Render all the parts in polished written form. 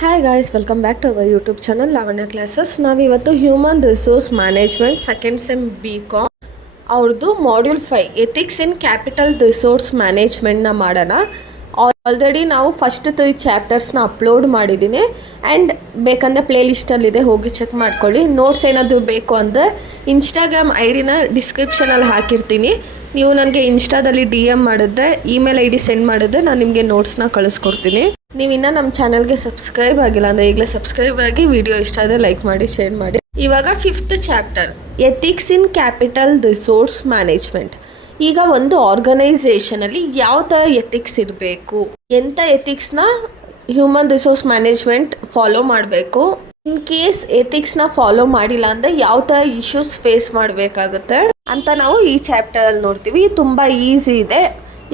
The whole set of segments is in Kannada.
Hi guys, welcome back to our YouTube channel Lavanya classes. ನಾವಿವತ್ತು human resource management second sem BCom ಅವ್ರದ್ದು module 5 ethics in capital resource ಮ್ಯಾನೇಜ್ಮೆಂಟ್ನ ಮಾಡೋಣ. ಆಲ್ರೆಡಿ ನಾವು ಫಸ್ಟ್ 3 ಚಾಪ್ಟರ್ಸ್ನ ಅಪ್ಲೋಡ್ ಮಾಡಿದ್ದೀನಿ ಆ್ಯಂಡ್ ಬೇಕಂದರೆ ಪ್ಲೇಲಿಸ್ಟಲ್ಲಿದೆ, ಹೋಗಿ ಚೆಕ್ ಮಾಡ್ಕೊಳ್ಳಿ. ನೋಟ್ಸ್ ಏನಾದರೂ ಬೇಕು ಅಂದರೆ ಇನ್ಸ್ಟಾಗ್ರಾಮ್ ID-ನ ಡಿಸ್ಕ್ರಿಪ್ಷನಲ್ಲಿ ಹಾಕಿರ್ತೀನಿ. ನೀವು ನನಗೆ ಇನ್ಸ್ಟಾದಲ್ಲಿ DM ಮಾಡಿದ್ರೆ, ಇಮೇಲ್ ID ಸೆಂಡ್ ಮಾಡಿದ್ರೆ ನಾನು ನಿಮಗೆ ನೋಟ್ಸ್ನ ಕಳಿಸ್ಕೊಡ್ತೀನಿ. ನೀವು ಇನ್ನೂ ನಮ್ಮ ಚಾನಲ್ಗೆ ಸಬ್ಸ್ಕ್ರೈಬ್ ಆಗಿಲ್ಲ ಅಂದರೆ ಈಗಲೇ ಸಬ್ಸ್ಕ್ರೈಬ್ ಆಗಿ, ವಿಡಿಯೋ ಇಷ್ಟ ಆದರೆ ಲೈಕ್ ಮಾಡಿ, ಶೇರ್ ಮಾಡಿ. ಇವಾಗ 5th chapter ethics in capital resource management. ಈಗ ಒಂದು ಆರ್ಗನೈಸೇಷನಲ್ಲಿ ಯಾವ ಥರ ಎಥಿಕ್ಸ್ ಇರಬೇಕು, ಎಂಥ ಎಥಿಕ್ಸ್ನ ಹ್ಯೂಮನ್ ರಿಸೋರ್ಸ್ ಮ್ಯಾನೇಜ್ಮೆಂಟ್ ಫಾಲೋ ಮಾಡಬೇಕು, ಇನ್ ಕೇಸ್ ಎಥಿಕ್ಸ್ನ ಫಾಲೋ ಮಾಡಿಲ್ಲ ಅಂದರೆ ಯಾವ ಥರ ಇಶ್ಯೂಸ್ ಫೇಸ್ ಮಾಡಬೇಕಾಗುತ್ತೆ ಅಂತ ನಾವು ಈ ಚಾಪ್ಟರಲ್ಲಿ ನೋಡ್ತೀವಿ. ತುಂಬ ಈಸಿ ಇದೆ.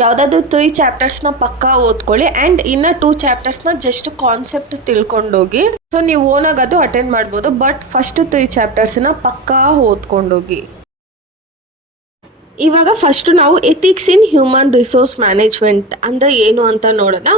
ಯಾವುದಾದ್ರೂ 3 ಚಾಪ್ಟರ್ಸ್ನ ಪಕ್ಕಾ ಓದ್ಕೊಳ್ಳಿ ಆ್ಯಂಡ್ ಇನ್ನು 2 ಚಾಪ್ಟರ್ಸ್ನ ಜಸ್ಟ್ ಕಾನ್ಸೆಪ್ಟ್ ತಿಳ್ಕೊಂಡೋಗಿ. ಸೊ ನೀವು ಓನಾಗಿ ಅದು ಅಟೆಂಡ್ ಮಾಡ್ಬೋದು, ಬಟ್ ಫಸ್ಟ್ 3 ಚಾಪ್ಟರ್ಸ್ನ ಪಕ್ಕಾ ಓದ್ಕೊಂಡೋಗಿ. ಇವಾಗ ಫಸ್ಟ್ ನಾವು ethics in human resource management ಅಂದರೆ ಏನು ಅಂತ ನೋಡೋಣ.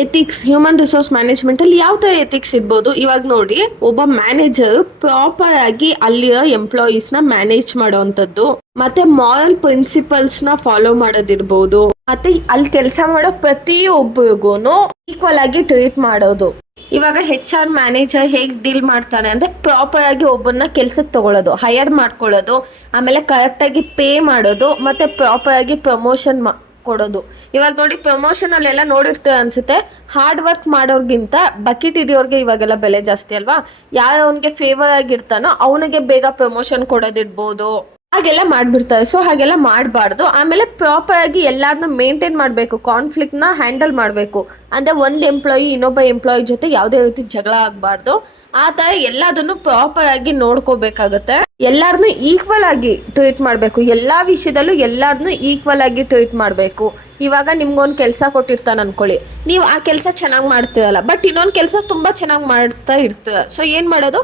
ಎಥಿಕ್ಸ್ ಹ್ಯೂಮನ್ ರಿಸೋರ್ಸ್ ಮ್ಯಾನೇಜ್ಮೆಂಟಲ್ಲಿ ಯಾವ ಥರ ಎಥಿಕ್ಸ್ ಇರ್ಬೋದು. ಇವಾಗ ನೋಡಿ, ಒಬ್ಬ ಮ್ಯಾನೇಜರ್ ಪ್ರಾಪರ್ ಆಗಿ ಅಲ್ಲಿರೋ ಎಂಪ್ಲಾಯೀಸ್ನ ಮ್ಯಾನೇಜ್ ಮಾಡೋವಂಥದ್ದು, ಮತ್ತೆ ಮಾರಲ್ ಪ್ರಿನ್ಸಿಪಲ್ಸ್ನ ಫಾಲೋ ಮಾಡೋದಿರ್ಬೋದು, ಮತ್ತೆ ಅಲ್ಲಿ ಕೆಲಸ ಮಾಡೋ ಪ್ರತಿಯೊಬ್ಬರಿಗೂ ಈಕ್ವಲ್ ಆಗಿ ಟ್ರೀಟ್ ಮಾಡೋದು. ಇವಾಗ HR ಮ್ಯಾನೇಜರ್ ಹೇಗೆ ಡೀಲ್ ಮಾಡ್ತಾನೆ ಅಂದರೆ ಪ್ರಾಪರ್ ಆಗಿ ಒಬ್ಬರನ್ನ ಕೆಲ್ಸಕ್ಕೆ ತಗೊಳ್ಳೋದು, ಹೈಯರ್ ಮಾಡ್ಕೊಳ್ಳೋದು, ಆಮೇಲೆ ಕರೆಕ್ಟಾಗಿ ಪೇ ಮಾಡೋದು, ಮತ್ತು ಪ್ರಾಪರ್ ಆಗಿ ಪ್ರಮೋಷನ್ ಕೊಡೋದು. ಇವಾಗ ನೋಡಿ, ಪ್ರಮೋಷನಲ್ಲೆಲ್ಲ ನೋಡಿರ್ತೇವೆ ಅನ್ಸುತ್ತೆ, ಹಾರ್ಡ್ ವರ್ಕ್ ಮಾಡೋರ್ಗಿಂತ ಬಕೆಟ್ ಹಿಡಿಯೋರ್ಗೆ ಇವಾಗೆಲ್ಲ ಬೆಲೆ ಜಾಸ್ತಿ ಅಲ್ವಾ. ಯಾರು ಅವನಿಗೆ ಫೇವರ್ ಆಗಿರ್ತಾನೋ ಅವನಿಗೆ ಬೇಗ ಪ್ರಮೋಷನ್ ಕೊಡೋದಿರ್ಬೋದು, ಹಾಗೆಲ್ಲ ಮಾಡಿಬಿಡ್ತಾರೆ. ಸೊ ಹಾಗೆಲ್ಲ ಮಾಡಬಾರ್ದು. ಆಮೇಲೆ ಪ್ರಾಪರ್ ಆಗಿ ಎಲ್ಲರನ್ನೂ ಮೇಂಟೈನ್ ಮಾಡಬೇಕು, ಕಾನ್ಫ್ಲಿಕ್ಟ್ನ ಹ್ಯಾಂಡಲ್ ಮಾಡಬೇಕು. ಅಂದರೆ ಒಂದು ಎಂಪ್ಲಾಯಿ ಇನ್ನೊಬ್ಬ ಎಂಪ್ಲಾಯಿ ಜೊತೆ ಯಾವುದೇ ರೀತಿ ಜಗಳ ಆಗಬಾರ್ದು. ಆ ಥರ ಎಲ್ಲದನ್ನು ಪ್ರಾಪರ್ ಆಗಿ ನೋಡ್ಕೋಬೇಕಾಗತ್ತೆ. ಎಲ್ಲರನ್ನೂ ಈಕ್ವಲ್ ಆಗಿ ಟ್ರೀಟ್ ಮಾಡಬೇಕು, ಎಲ್ಲ ವಿಷಯದಲ್ಲೂ ಎಲ್ಲರನ್ನೂ ಈಕ್ವಲ್ ಆಗಿ ಟ್ರೀಟ್ ಮಾಡಬೇಕು. ಇವಾಗ ನಿಮ್ಗೊಂದು ಕೆಲಸ ಕೊಟ್ಟಿರ್ತಾನೆ ಅಂದ್ಕೊಳ್ಳಿ, ನೀವು ಆ ಕೆಲಸ ಚೆನ್ನಾಗಿ ಮಾಡ್ತೀರಲ್ಲ, ಬಟ್ ಇನ್ನೊಂದು ಕೆಲಸ ತುಂಬ ಚೆನ್ನಾಗಿ ಮಾಡ್ತಾ ಇರ್ತೀರ. ಸೊ ಏನು ಮಾಡೋದು,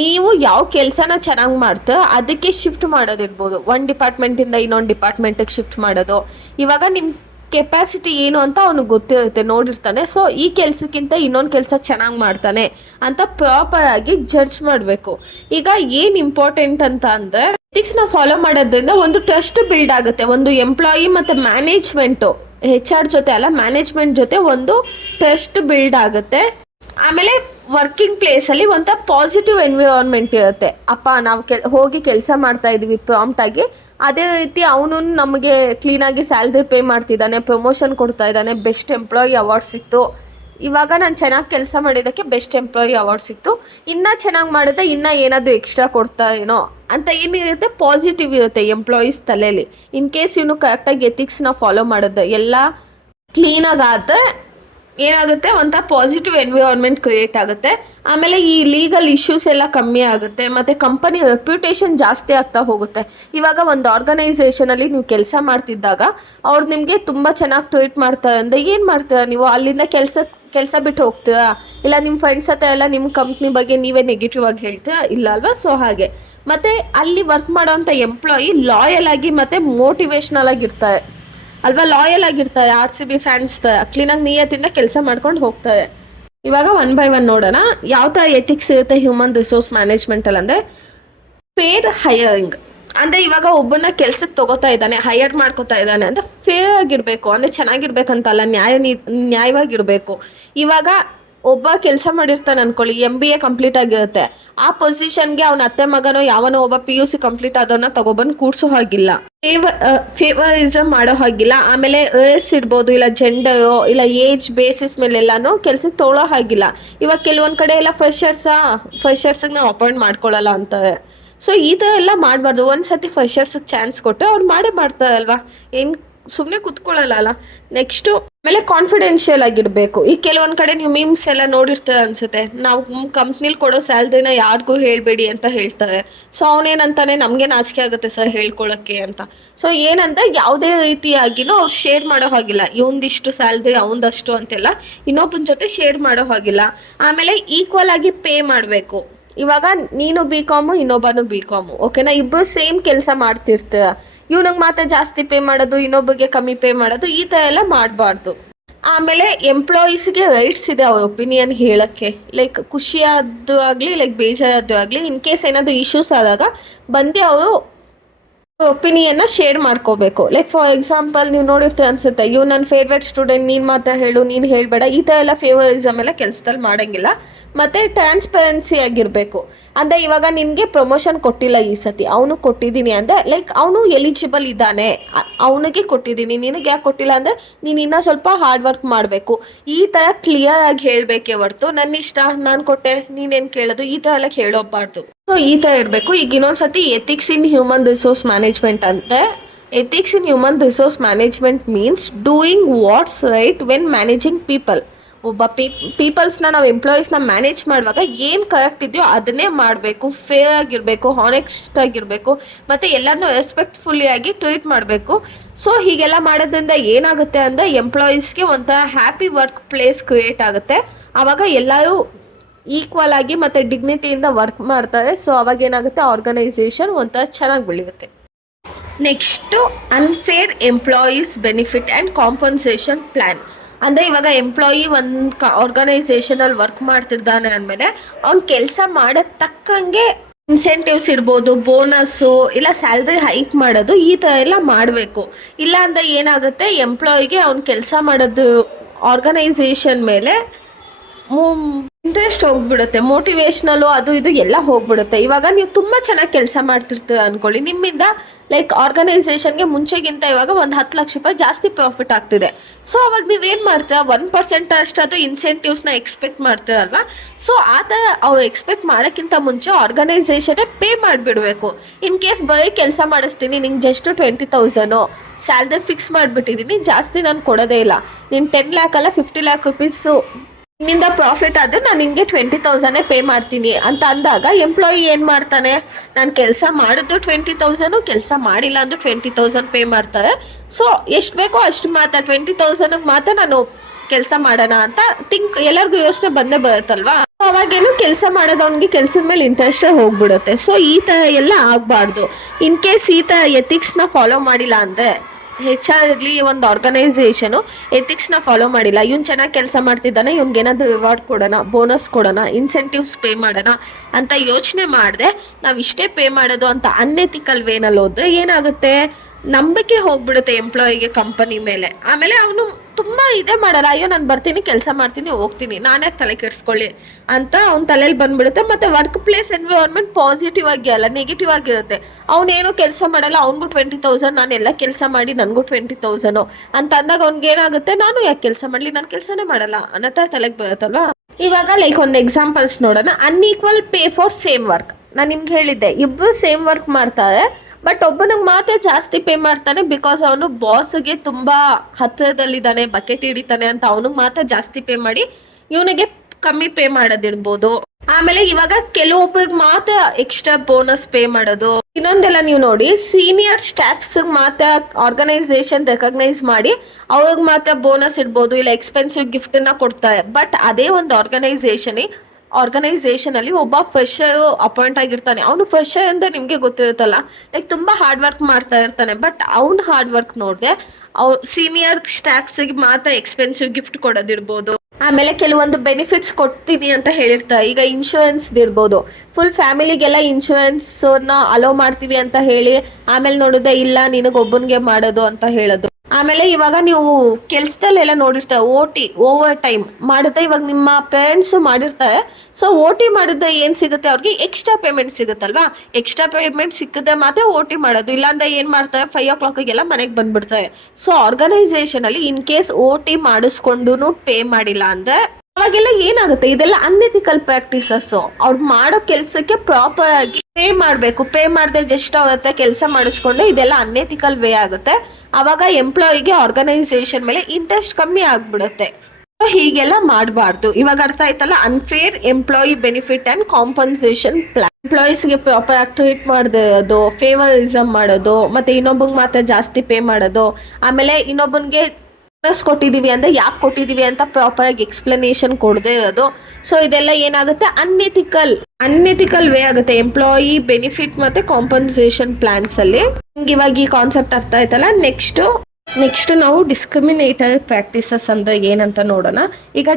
ನೀವು ಯಾವ ಕೆಲಸನ ಚೆನ್ನಾಗಿ ಮಾಡ್ತೀರ ಅದಕ್ಕೆ ಶಿಫ್ಟ್ ಮಾಡೋದಿರ್ಬೋದು, ಒಂದು ಡಿಪಾರ್ಟ್ಮೆಂಟಿಂದ ಇನ್ನೊಂದು ಡಿಪಾರ್ಟ್ಮೆಂಟಿಗೆ ಶಿಫ್ಟ್ ಮಾಡೋದು. ಇವಾಗ ನಿಮ್ಮ ಕೆಪಾಸಿಟಿ ಏನು ಅಂತ ಅವನಿಗೆ ಗೊತ್ತಿರುತ್ತೆ, ನೋಡಿರ್ತಾನೆ. ಸೊ ಈ ಕೆಲಸಕ್ಕಿಂತ ಇನ್ನೊಂದು ಕೆಲಸ ಚೆನ್ನಾಗಿ ಮಾಡ್ತಾನೆ ಅಂತ ಪ್ರಾಪರ್ ಆಗಿ ಜಡ್ಜ್ ಮಾಡಬೇಕು. ಈಗ ಏನು ಇಂಪಾರ್ಟೆಂಟ್ ಅಂತ ಅಂದರೆ, ಎಥಿಕ್ಸ್ನ ಫಾಲೋ ಮಾಡೋದ್ರಿಂದ ಒಂದು ಟ್ರಸ್ಟ್ ಬಿಲ್ಡ್ ಆಗುತ್ತೆ. ಒಂದು ಎಂಪ್ಲಾಯಿ ಮತ್ತು ಮ್ಯಾನೇಜ್ಮೆಂಟು, HR ಜೊತೆ ಅಲ್ಲ, ಮ್ಯಾನೇಜ್ಮೆಂಟ್ ಜೊತೆ ಒಂದು ಟ್ರಸ್ಟ್ ಬಿಲ್ಡ್ ಆಗುತ್ತೆ. ಆಮೇಲೆ ವರ್ಕಿಂಗ್ ಪ್ಲೇಸಲ್ಲಿ ಒಂಥರ ಪಾಸಿಟಿವ್ ಎನ್ವಿರಾನ್ಮೆಂಟ್ ಇರುತ್ತೆ. ಅಪ್ಪ ನಾವು ಹೋಗಿ ಕೆಲಸ ಮಾಡ್ತಾ ಇದ್ದೀವಿ ಪ್ರಾಂಪ್ಟಾಗಿ, ಅದೇ ರೀತಿ ಅವನು ನಮಗೆ ಕ್ಲೀನಾಗಿ ಸ್ಯಾಲ್ರಿ ಪೇ ಮಾಡ್ತಿದ್ದಾನೆ, ಪ್ರಮೋಷನ್ ಕೊಡ್ತಾ ಇದ್ದಾನೆ, ಬೆಸ್ಟ್ ಎಂಪ್ಲಾಯಿ ಅವಾರ್ಡ್ ಸಿಕ್ತು. ಇವಾಗ ನಾನು ಚೆನ್ನಾಗಿ ಕೆಲಸ ಮಾಡಿದ್ದಕ್ಕೆ ಬೆಸ್ಟ್ ಎಂಪ್ಲಾಯಿ ಅವಾರ್ಡ್ ಸಿಕ್ತು, ಇನ್ನೂ ಚೆನ್ನಾಗಿ ಮಾಡಿದ್ರೆ ಇನ್ನೂ ಏನಾದರೂ ಎಕ್ಸ್ಟ್ರಾ ಕೊಡ್ತಾ ಏನೋ ಅಂತ ಏನಿರುತ್ತೆ, ಪಾಸಿಟಿವ್ ಇರುತ್ತೆ ಎಂಪ್ಲಾಯೀಸ್ ತಲೆಯಲ್ಲಿ. ಇನ್ ಕೇಸ್ ಇವನು ಕರೆಕ್ಟಾಗಿ ಎಥಿಕ್ಸ್ನ ಫಾಲೋ ಮಾಡಿದ್ರೆ, ಎಲ್ಲ ಕ್ಲೀನಾಗಾದರೆ ಏನಾಗುತ್ತೆ, ಒಂಥರ ಪಾಸಿಟಿವ್ ಎನ್ವಿರಾನ್ಮೆಂಟ್ ಕ್ರಿಯೇಟ್ ಆಗುತ್ತೆ. ಆಮೇಲೆ ಈ ಲೀಗಲ್ ಇಶ್ಯೂಸ್ ಎಲ್ಲ ಕಮ್ಮಿ ಆಗುತ್ತೆ, ಮತ್ತು ಕಂಪನಿ ರೆಪ್ಯುಟೇಷನ್ ಜಾಸ್ತಿ ಆಗ್ತಾ ಹೋಗುತ್ತೆ. ಇವಾಗ ಒಂದು ಆರ್ಗನೈಸೇಷನಲ್ಲಿ ನೀವು ಕೆಲಸ ಮಾಡ್ತಿದ್ದಾಗ ಅವ್ರು ನಿಮಗೆ ತುಂಬ ಚೆನ್ನಾಗಿ ಟ್ರೀಟ್ ಮಾಡ್ತಾರೆ ಅಂದರೆ ಏನು ಮಾಡ್ತೀರಾ ನೀವು, ಅಲ್ಲಿಂದ ಕೆಲಸ ಬಿಟ್ಟು ಹೋಗ್ತೀರಾ, ಇಲ್ಲ ನಿಮ್ಮ ಫ್ರೆಂಡ್ಸ್ ಹತ್ರ ಎಲ್ಲ ನಿಮ್ಮ ಕಂಪ್ನಿ ಬಗ್ಗೆ ನೀವೇ ನೆಗೆಟಿವ್ ಆಗಿ ಹೇಳ್ತೀರಾ, ಇಲ್ಲ ಅಲ್ವಾ. ಸೊ ಹಾಗೆ, ಮತ್ತು ಅಲ್ಲಿ ವರ್ಕ್ ಮಾಡೋವಂಥ ಎಂಪ್ಲಾಯಿ ಲಾಯಲ್ ಆಗಿ ಮತ್ತು ಮೋಟಿವೇಶ್ನಲ್ ಆಗಿರ್ತಾರೆ ಅಲ್ವಾ, ಲಾಯಲ್ ಆಗಿರ್ತಾರೆ. RCB ಫ್ಯಾನ್ಸ್ ಕ್ಲೀನಾಗಿ ನಿಯತ್ತಿಂದ ಕೆಲಸ ಮಾಡ್ಕೊಂಡು ಹೋಗ್ತಾರೆ. ಇವಾಗ 1 by 1 ನೋಡೋಣ ಯಾವ ಥರ ಎಥಿಕ್ಸ್ ಇರುತ್ತೆ ಹ್ಯೂಮನ್ ರಿಸೋರ್ಸ್ ಮ್ಯಾನೇಜ್ಮೆಂಟಲ್ಲಿ. ಅಂದರೆ ಫೇರ್ ಹೈಯರಿಂಗ್ ಅಂದರೆ, ಇವಾಗ ಒಬ್ಬನ ಕೆಲ್ಸಕ್ಕೆ ತೊಗೋತಾ ಇದ್ದಾನೆ, ಹೈಯರ್ ಮಾಡ್ಕೋತಾ ಇದ್ದಾನೆ ಅಂತ ಫೇರ್ ಆಗಿರಬೇಕು, ಅಂದರೆ ಚೆನ್ನಾಗಿರ್ಬೇಕಂತಲ್ಲ, ನ್ಯಾಯವಾಗಿರಬೇಕು. ಇವಾಗ ಒಬ್ಬ ಕೆಲಸ ಮಾಡಿರ್ತಾನೆ ಅಂದ್ಕೊಳ್ಳಿ, MBA ಕಂಪ್ಲೀಟ್ ಆಗಿರುತ್ತೆ, ಆ ಪೊಸಿಷನ್ಗೆ ಅವನ ಅತ್ತೆ ಮಗನೋ ಯಾವನೋ ಒಬ್ಬ PUC ಕಂಪ್ಲೀಟ್ ಆದವನ್ನ ತಗೊಬಂದು ಕೂಡ್ಸೋ ಹಾಗಿಲ್ಲ, ಫೇವರಿಸಮ್ ಮಾಡೋ ಹಾಗಿಲ್ಲ. ಆಮೇಲೆ ರೇಸ್ ಇರ್ಬೋದು, ಇಲ್ಲ ಜೆಂಡರು, ಇಲ್ಲ ಏಜ್ ಬೇಸಿಸ್ ಮೇಲೆಲ್ಲಾನು ಕೆಲ್ಸಕ್ಕೆ ತೊಗೊಳ್ಳೋ ಹಾಗಿಲ್ಲ. ಇವಾಗ ಕೆಲವೊಂದು ಕಡೆ ಎಲ್ಲ ಫ್ರೆಷರ್ಸಿಗೆ ನಾವು ಅಪಾಯಿಂಟ್ ಮಾಡ್ಕೊಳ್ಳಲ್ಲ ಅಂತಾರೆ. ಸೊ ಈ ಥರ ಎಲ್ಲ ಮಾಡಬಾರ್ದು. ಒಂದು ಸತಿ ಫ್ರೆಷರ್ಸಿಗೆ ಚಾನ್ಸ್ ಕೊಟ್ಟು ಅವ್ರು ಮಾಡ್ತಾರೆ ಅಲ್ವಾ, ಏನು ಸುಮ್ಮನೆ ಕೂತ್ಕೊಳ್ಳಲ್ಲ. ನೆಕ್ಸ್ಟು ಆಮೇಲೆ ಕಾನ್ಫಿಡೆನ್ಷಿಯಲ್ ಆಗಿರಬೇಕು. ಈ ಕೆಲವೊಂದು ಕಡೆ ನೀವು ಮೀಮ್ಸ್ ಎಲ್ಲ ನೋಡಿರ್ತೀರ ಅನ್ಸುತ್ತೆ, ನಾವು ಕಂಪ್ನಿಲಿ ಕೊಡೋ ಸ್ಯಾಲ್ರಿನ ಯಾರಿಗೂ ಹೇಳಬೇಡಿ ಅಂತ ಹೇಳ್ತಾರೆ. ಸೊ ಅವನೇನಂತಾನೆ, ನಮಗೆ ನಾಚಿಕೆ ಆಗುತ್ತೆ ಸರ್ ಹೇಳ್ಕೊಳ್ಳೋಕ್ಕೆ ಅಂತ. ಸೊ ಏನಂದರೆ ಯಾವುದೇ ರೀತಿಯಾಗಿನೂ ಅವ್ರು ಶೇರ್ ಮಾಡೋ ಹಾಗಿಲ್ಲ, ಇವಂದಿಷ್ಟು ಸ್ಯಾಲ್ರಿ ಅವಂದಷ್ಟು ಅಂತೆಲ್ಲ ಇನ್ನೊಬ್ಬನ ಜೊತೆ ಶೇರ್ ಮಾಡೋ ಹಾಗಿಲ್ಲ. ಆಮೇಲೆ ಈಕ್ವಲ್ ಆಗಿ ಪೇ ಮಾಡಬೇಕು. ಇವಾಗ ನೀನು BCom, ಇನ್ನೊಬ್ಬನು BCom, ಓಕೆನಾ, ಇಬ್ಬರು ಸೇಮ್ ಕೆಲಸ ಮಾಡ್ತಿರ್ತೀರ, ಇವ್ನಿಗೆ ಮಾತ್ರ ಜಾಸ್ತಿ ಪೇ ಮಾಡೋದು, ಇನ್ನೊಬ್ಬರಿಗೆ ಕಮ್ಮಿ ಪೇ ಮಾಡೋದು, ಈ ಥರ ಎಲ್ಲ ಮಾಡಬಾರ್ದು. ಆಮೇಲೆ ಎಂಪ್ಲಾಯೀಸ್ಗೆ ರೈಟ್ಸ್ ಇದೆ ಅವ್ರ ಒಪಿನಿಯನ್ ಹೇಳೋಕ್ಕೆ, ಲೈಕ್ ಖುಷಿಯಾದ್ದು ಆಗಲಿ ಲೈಕ್ ಬೇಜಾರದ್ದು ಆಗಲಿ, ಇನ್ ಕೇಸ್ ಏನಾದರೂ ಇಶ್ಯೂಸ್ ಆದಾಗ ಬಂದು ಅವರು ಒಪಿನಿಯನ್ನ ಶೇರ್ ಮಾಡ್ಕೋಬೇಕು. ಲೈಕ್ ಫಾರ್ ಎಕ್ಸಾಂಪಲ್ ನೀವು ನೋಡಿರ್ತೀರ ಅನ್ಸುತ್ತೆ, ಇವ್ ನನ್ನ ಫೇವ್ರೆಟ್ ಸ್ಟೂಡೆಂಟ್, ನೀನು ಮಾತ್ರ ಹೇಳು, ನೀನು ಹೇಳಬೇಡ, ಈ ಥರ ಎಲ್ಲ ಫೇವರಿಸಮ್ ಎಲ್ಲ ಕೆಲಸದಲ್ಲಿ ಮಾಡೋಂಗಿಲ್ಲ. ಮತ್ತು ಟ್ರಾನ್ಸ್ಪರೆನ್ಸಿ ಆಗಿರಬೇಕು. ಅಂದರೆ ಇವಾಗ ನಿನಗೆ ಪ್ರಮೋಷನ್ ಕೊಟ್ಟಿಲ್ಲ ಈ ಸತಿ, ಅವನು ಕೊಟ್ಟಿದ್ದೀನಿ ಅಂದರೆ ಲೈಕ್ ಅವನು ಎಲಿಜಿಬಲ್ ಇದ್ದಾನೆ, ಅವನಿಗೆ ಕೊಟ್ಟಿದ್ದೀನಿ, ನಿನಗೆ ಯಾಕೆ ಕೊಟ್ಟಿಲ್ಲ ಅಂದರೆ ನೀನು ಇನ್ನೂ ಸ್ವಲ್ಪ ಹಾರ್ಡ್ ವರ್ಕ್ ಮಾಡಬೇಕು, ಈ ಥರ ಕ್ಲಿಯರ್ ಆಗಿ ಹೇಳಬೇಕೇ ಹೊರ್ತು ನನ್ನ ಇಷ್ಟ ನಾನು ಕೊಟ್ಟೆ ನೀನೇನು ಕೇಳೋದು ಈ ಥರ ಎಲ್ಲ ಹೇಳೋಬಾರ್ದು. ಸೊ ಈ ಥರ ಇರಬೇಕು. ಈಗ ಇನ್ನೊಂದ್ಸತಿ ethics in human resource management ಅಂತೆ. Ethics in human resource management means doing what's right when managing people. ಒಬ್ಬ ಪೀಪಲ್ಸ್ನ ನಾವು ಎಂಪ್ಲಾಯೀಸ್ನ ಮ್ಯಾನೇಜ್ ಮಾಡುವಾಗ ಏನು ಕರೆಕ್ಟ್ ಇದೆಯೋ ಅದನ್ನೇ ಮಾಡಬೇಕು, ಫೇರ್ ಆಗಿರಬೇಕು, ಹಾನೆಸ್ಟ್ ಆಗಿರಬೇಕು, ಮತ್ತು ಎಲ್ಲರನ್ನೂ ರೆಸ್ಪೆಕ್ಟ್ಫುಲ್ಲಿ ಆಗಿ ಟ್ರೀಟ್ ಮಾಡಬೇಕು. ಸೊ ಹೀಗೆಲ್ಲ ಮಾಡೋದ್ರಿಂದ ಏನಾಗುತ್ತೆ ಅಂದರೆ ಎಂಪ್ಲಾಯೀಸ್ಗೆ ಒಂಥರ ಹ್ಯಾಪಿ ವರ್ಕ್ ಪ್ಲೇಸ್ ಕ್ರಿಯೇಟ್ ಆಗುತ್ತೆ. ಆವಾಗ ಎಲ್ಲರೂ ಈಕ್ವಲ್ ಆಗಿ ಮತ್ತು ಡಿಗ್ನಿಟಿಯಿಂದ ವರ್ಕ್ ಮಾಡ್ತಾರೆ. ಸೊ ಅವಾಗ ಏನಾಗುತ್ತೆ, ಆರ್ಗನೈಸೇಷನ್ ಒಂಥರ ಚೆನ್ನಾಗಿ ಬೆಳೆಯುತ್ತೆ. Next unfair employees benefit and compensation plan. ಅಂದರೆ ಇವಾಗ ಎಂಪ್ಲಾಯಿ ಒಂದು ಆರ್ಗನೈಸೇಷನಲ್ಲಿ ವರ್ಕ್ ಮಾಡ್ತಿದ್ದಾನೆ ಅಂದಮೇಲೆ ಅವ್ನು ಕೆಲಸ ಮಾಡೋದು ತಕ್ಕಂಗೆ ಇನ್ಸೆಂಟಿವ್ಸ್ ಇರ್ಬೋದು, ಬೋನಸ್ಸು ಇಲ್ಲ ಸ್ಯಾಲ್ರಿ ಹೈಕ್ ಮಾಡೋದು, ಈ ಥರ ಎಲ್ಲ ಮಾಡಬೇಕು. ಇಲ್ಲ ಅಂದರೆ ಏನಾಗುತ್ತೆ, ಎಂಪ್ಲಾಯಿಗೆ ಅವ್ನು ಕೆಲಸ ಮಾಡೋದು ಆರ್ಗನೈಸೇಷನ್ ಮೇಲೆ ಇಂಟ್ರೆಸ್ಟ್ ಹೋಗ್ಬಿಡುತ್ತೆ, ಮೋಟಿವೇಶ್ನಲು ಅದು ಇದು ಎಲ್ಲ ಹೋಗ್ಬಿಡುತ್ತೆ. ಇವಾಗ ನೀವು ತುಂಬ ಚೆನ್ನಾಗಿ ಕೆಲಸ ಮಾಡ್ತಿರ್ತೀರ ಅಂದ್ಕೊಳ್ಳಿ, ನಿಮ್ಮಿಂದ ಲೈಕ್ ಆರ್ಗನೈಸೇಷನ್ಗೆ ಮುಂಚೆಗಿಂತ ಇವಾಗ ಒಂದು 10 ಲಕ್ಷ ರೂಪಾಯಿ ಜಾಸ್ತಿ ಪ್ರಾಫಿಟ್ ಆಗ್ತಿದೆ. ಸೊ ಅವಾಗ ನೀವೇನು ಮಾಡ್ತೀರ, 1% ಅಷ್ಟಾದರೂ ಇನ್ಸೆಂಟಿವ್ಸ್ನ ಎಕ್ಸ್ಪೆಕ್ಟ್ ಮಾಡ್ತೀರಲ್ವ. ಸೊ ಆ ಥರ ಅವ್ರು ಎಕ್ಸ್ಪೆಕ್ಟ್ ಮಾಡೋಕ್ಕಿಂತ ಮುಂಚೆ ಆರ್ಗನೈಸೇಷನ್ನೇ ಪೇ ಮಾಡಿಬಿಡಬೇಕು. ಇನ್ ಕೇಸ್ ಬರೀ ಕೆಲಸ ಮಾಡಿಸ್ತೀನಿ, ನಿಂಗೆ ಜಸ್ಟ್ 20,000 ಸ್ಯಾಲ್ರಿ ಫಿಕ್ಸ್ ಮಾಡಿಬಿಟ್ಟಿದ್ದೀನಿ, ಜಾಸ್ತಿ ನಾನು ಕೊಡೋದೇ ಇಲ್ಲ, ನೀನು 10 ಲ್ಯಾಕ್ ಅಲ್ಲ 50 ಲ್ಯಾಕ್ ರುಪೀಸು ನಿನ್ನಿಂದ ಪ್ರಾಫಿಟ್ ಆದರೆ ನಾನು ನಿಮಗೆ 20,000 ಪೇ ಮಾಡ್ತೀನಿ ಅಂತ ಅಂದಾಗ ಎಂಪ್ಲಾಯಿ ಏನು ಮಾಡ್ತಾನೆ, ನಾನು ಕೆಲಸ ಮಾಡಿದ್ದು 20,000, ಕೆಲಸ ಮಾಡಿಲ್ಲ ಅಂದರೂ 20,000 ಪೇ ಮಾಡ್ತಾರೆ. ಸೊ ಎಷ್ಟು ಬೇಕೋ ಅಷ್ಟು ಮಾತ್ರ 20,000ಗೆ ಮಾತ್ರ ನಾನು ಕೆಲಸ ಮಾಡೋಣ ಅಂತ ಎಲ್ಲರಿಗೂ ಯೋಚನೆ ಬಂದೇ ಬರುತ್ತಲ್ವಾ. ಅವಾಗೇನು ಕೆಲಸ ಮಾಡೋದವನಿಗೆ ಕೆಲಸದ ಮೇಲೆ ಇಂಟ್ರೆಸ್ಟೇ ಹೋಗ್ಬಿಡುತ್ತೆ. ಸೊ ಈ ಥರ ಎಲ್ಲ ಆಗಬಾರ್ದು. ಇನ್ ಕೇಸ್ ಈ ಥರ ಎಥಿಕ್ಸ್ನ ಫಾಲೋ ಮಾಡಿಲ್ಲ ಅಂದರೆ, HR ಇರಲಿ ಒಂದು ಆರ್ಗನೈಸೇಷನು ಎಥಿಕ್ಸ್ನ ಫಾಲೋ ಮಾಡಿಲ್ಲ, ಇವ್ನು ಚೆನ್ನಾಗಿ ಕೆಲಸ ಮಾಡ್ತಿದ್ದಾನೆ, ಇವ್ನಿಗೆ ಏನಾದರೂ ರಿವಾರ್ಡ್ ಕೊಡೋಣ, ಬೋನಸ್ ಕೊಡೋಣ, ಇನ್ಸೆಂಟಿವ್ಸ್ ಪೇ ಮಾಡೋಣ ಅಂತ ಯೋಚನೆ ಮಾಡಿದೆ ನಾವು ಇಷ್ಟೇ ಪೇ ಮಾಡೋದು ಅಂತ ಅನ್ಎಥಿಕಲ್ ವೇನಲ್ಲಿ ಹೋದರೆ ಏನಾಗುತ್ತೆ, ನಂಬಿಕೆ ಹೋಗ್ಬಿಡುತ್ತೆ ಎಂಪ್ಲಾಯಿಗೆ ಕಂಪನಿ ಮೇಲೆ. ಆಮೇಲೆ ಅವನು ತುಂಬ ಇದೇ ಮಾಡಲ್ಲ, ಅಯ್ಯೋ ನಾನು ಬರ್ತೀನಿ, ಕೆಲಸ ಮಾಡ್ತೀನಿ, ಹೋಗ್ತೀನಿ, ನಾನೇ ತಲೆ ಕೆಡಿಸ್ಕೊಳ್ಳಿ ಅಂತ ಅವ್ನ ತಲೆಯಲ್ಲಿ ಬಂದ್ಬಿಡುತ್ತೆ. ಮತ್ತು ವರ್ಕ್ ಪ್ಲೇಸ್ ಎನ್ವಿರಾನ್ಮೆಂಟ್ ಪಾಸಿಟಿವ್ ಆಗಿ ಅಲ್ಲ, ನೆಗೆಟಿವ್ ಆಗಿರುತ್ತೆ. ಅವನೇನು ಕೆಲಸ ಮಾಡಲ್ಲ, ಅವ್ನಿಗೂ 20,000, ನಾನು ಎಲ್ಲ ಕೆಲಸ ಮಾಡಿ ನನಗೂ 20,000 ಅಂತ ಅಂದಾಗ ಅವ್ನಿಗೇನಾಗುತ್ತೆ, ನಾನು ಯಾಕೆ ಕೆಲಸ ಮಾಡಲಿ, ನಾನು ಕೆಲಸನೇ ಮಾಡಲ್ಲ ಅನ್ನೋ ಥರ ತಲೆಗೆ ಬರುತ್ತಲ್ವಾ. ಇವಾಗ ಲೈಕ್ ಒಂದು ಎಕ್ಸಾಂಪಲ್ಸ್ ನೋಡೋಣ. Unequal pay for same work. ನಾನು ನಿಮ್ಗೆ ಹೇಳಿದ್ದೆ, ಇಬ್ಬರು ಸೇಮ್ ವರ್ಕ್ ಮಾಡ್ತಾರೆ, ಬಟ್ ಒಬ್ಬನಿಗೆ ಮಾತ್ರ ಜಾಸ್ತಿ ಪೇ ಮಾಡ್ತಾನೆ ಬಿಕಾಸ್ ಅವನು ಬಾಸ್ಗೆ ತುಂಬ ಹತ್ತಿರದಲ್ಲಿದ್ದಾನೆ, ಬಕೆಟ್ ಹಿಡಿತಾನೆ ಅಂತ ಅವನಿಗೆ ಮಾತ್ರ ಜಾಸ್ತಿ ಪೇ ಮಾಡಿ ಇವನಿಗೆ ಕಮ್ಮಿ ಪೇ ಮಾಡೋದಿರ್ಬೋದು. ಆಮೇಲೆ ಇವಾಗ ಕೆಲವೊಬ್ಬರಿಗೆ ಮಾತ್ರ ಎಕ್ಸ್ಟ್ರಾ ಬೋನಸ್ ಪೇ ಮಾಡೋದು. ಇನ್ನೊಂದೆಲ್ಲ ನೀವು ನೋಡಿ, ಸೀನಿಯರ್ ಸ್ಟಾಫ್ಸ್ಗೆ ಮಾತ್ರ ಆರ್ಗನೈಸೇಷನ್ ರೆಕಗ್ನೈಸ್ ಮಾಡಿ ಅವ್ರಿಗೆ ಮಾತ್ರ ಬೋನಸ್ ಇರ್ಬೋದು, ಇಲ್ಲ ಎಕ್ಸ್ಪೆನ್ಸಿವ್ ಗಿಫ್ಟನ್ನು ಕೊಡ್ತಾರೆ. ಬಟ್ ಅದೇ ಒಂದು ಆರ್ಗನೈಸೇಷನಲ್ಲಿ ಒಬ್ಬ ಫ್ರೆಶರ್ ಅಪಾಯಿಂಟ್ ಆಗಿರ್ತಾನೆ. ಅವನು ಫ್ರೆಶರ್ ಅಂತ ನಿಮಗೆ ಗೊತ್ತಿರುತ್ತಲ್ಲ, ಲೈಕ್ ತುಂಬ ಹಾರ್ಡ್ ವರ್ಕ್ ಮಾಡ್ತಾ ಇರ್ತಾನೆ, ಬಟ್ ಅವ್ನು ಹಾರ್ಡ್ ವರ್ಕ್ ನೋಡಿದೆ ಸೀನಿಯರ್ ಸ್ಟಾಫ್ಸಿಗೆ ಮಾತ್ರ ಎಕ್ಸ್ಪೆನ್ಸಿವ್ ಗಿಫ್ಟ್ ಕೊಡೋದಿರ್ಬೋದು. ಆಮೇಲೆ ಕೆಲವೊಂದು ಬೆನಿಫಿಟ್ಸ್ ಕೊಡ್ತೀನಿ ಅಂತ ಹೇಳಿರ್ತಾರೆ. ಈಗ ಇನ್ಶೂರೆನ್ಸ್ದು ಇರ್ಬೋದು, ಫುಲ್ ಫ್ಯಾಮಿಲಿಗೆಲ್ಲ ಇನ್ಶೂರೆನ್ಸನ್ನ ಅಲೋ ಮಾಡ್ತೀವಿ ಅಂತ ಹೇಳಿ ಆಮೇಲೆ ನೋಡಿದ್ರೆ ಇಲ್ಲ ನಿನಗೊಬ್ಬನಿಗೆ ಮಾಡೋದು ಅಂತ ಹೇಳೋದು. ಆಮೇಲೆ ಇವಾಗ ನೀವು ಕೆಲಸದಲ್ಲೆಲ್ಲ ನೋಡಿರ್ತಾರೆ, ಓವರ್ ಟೈಮ್ ಮಾಡಿದ್ರೆ, ಇವಾಗ ನಿಮ್ಮ ಪೇರೆಂಟ್ಸು ಮಾಡಿರ್ತಾರೆ. ಸೊ OT ಮಾಡಿದ್ರೆ ಏನು ಸಿಗುತ್ತೆ, ಅವ್ರಿಗೆ ಎಕ್ಸ್ಟ್ರಾ ಪೇಮೆಂಟ್ ಸಿಗುತ್ತಲ್ವಾ. ಎಕ್ಸ್ಟ್ರಾ ಪೇಮೆಂಟ್ ಸಿಕ್ಕಿದ್ರೆ ಮಾತ್ರ OT ಮಾಡೋದು, ಇಲ್ಲಾಂದ್ರೆ ಏನು ಮಾಡ್ತಾರೆ, 5 o'clockಗೆಲ್ಲ ಮನೆಗೆ ಬಂದ್ಬಿಡ್ತಾರೆ. ಸೊ ಆರ್ಗನೈಸೇಷನಲ್ಲಿ ಇನ್ ಕೇಸ್ OT ಮಾಡಿಸ್ಕೊಂಡು ಪೇ ಮಾಡಿಲ್ಲ ಅಂದರೆ ಅವಾಗೆಲ್ಲ ಏನಾಗುತ್ತೆ, ಇದೆಲ್ಲ ಅನ್ಎಥಿಕಲ್ ಪ್ರಾಕ್ಟೀಸಸ್ಸು. ಅವ್ರು ಮಾಡೋ ಕೆಲಸಕ್ಕೆ ಪ್ರಾಪರ್ ಆಗಿ ಪೇ ಮಾಡಬೇಕು. ಪೇ ಮಾಡದೆ ಜಸ್ಟ್ ಅವ್ರ ಹತ್ರ ಕೆಲಸ ಮಾಡಿಸ್ಕೊಂಡು ಇದೆಲ್ಲ ಅನ್ಎಥಿಕಲ್ ವೇ ಆಗುತ್ತೆ. ಆವಾಗ ಎಂಪ್ಲಾಯಿಗೆ ಆರ್ಗನೈಸೇಷನ್ ಮೇಲೆ ಇಂಟ್ರೆಸ್ಟ್ ಕಮ್ಮಿ ಆಗಿಬಿಡುತ್ತೆ. ಹೀಗೆಲ್ಲ ಮಾಡಬಾರ್ದು. ಇವಾಗ ಅರ್ಥ ಆಯ್ತಲ್ಲ, unfair employee benefit and compensation plan. ಎಂಪ್ಲಾಯೀಸ್ಗೆ ಪ್ರಾಪರ್ ಆಗಿ ಟ್ರೀಟ್ ಮಾಡೋದು, ಫೇವರಿಸಮ್ ಮಾಡೋದು, ಮತ್ತು ಇನ್ನೊಬ್ಬಂಗೆ ಮಾತ್ರ ಜಾಸ್ತಿ ಪೇ ಮಾಡೋದು, ಆಮೇಲೆ ಇನ್ನೊಬ್ಬನಿಗೆ ಕೊಟ್ಟಿದ್ದೀವಿ ಅಂದರೆ ಯಾಕೆ ಕೊಟ್ಟಿದ್ದೀವಿ ಅಂತ ಪ್ರಾಪರ್ ಆಗಿ ಎಕ್ಸ್ಪ್ಲನೇಷನ್ ಕೊಡದೇ ಇರೋದು. ಸೊ ಇದೆಲ್ಲ ಏನಾಗುತ್ತೆ, ಅನ್ಎಥಿಕಲ್ ವೇ ಆಗುತ್ತೆ ಎಂಪ್ಲಾಯಿ ಬೆನಿಫಿಟ್ ಮತ್ತು ಕಾಂಪನ್ಸೇಷನ್ ಪ್ಲಾನ್ಸಲ್ಲಿ. ನಿಮ್ಗೆ ಇವಾಗ ಈ ಕಾನ್ಸೆಪ್ಟ್ ಅರ್ಥ ಆಯ್ತಲ್ಲ. ನೆಕ್ಸ್ಟು ನೆಕ್ಸ್ಟ್ ನಾವು ಡಿಸ್ಕ್ರಿಮಿನೇಟರ್ ಪ್ರಾಕ್ಟೀಸಸ್ ಅಂದರೆ ಏನಂತ ನೋಡೋಣ. ಈಗ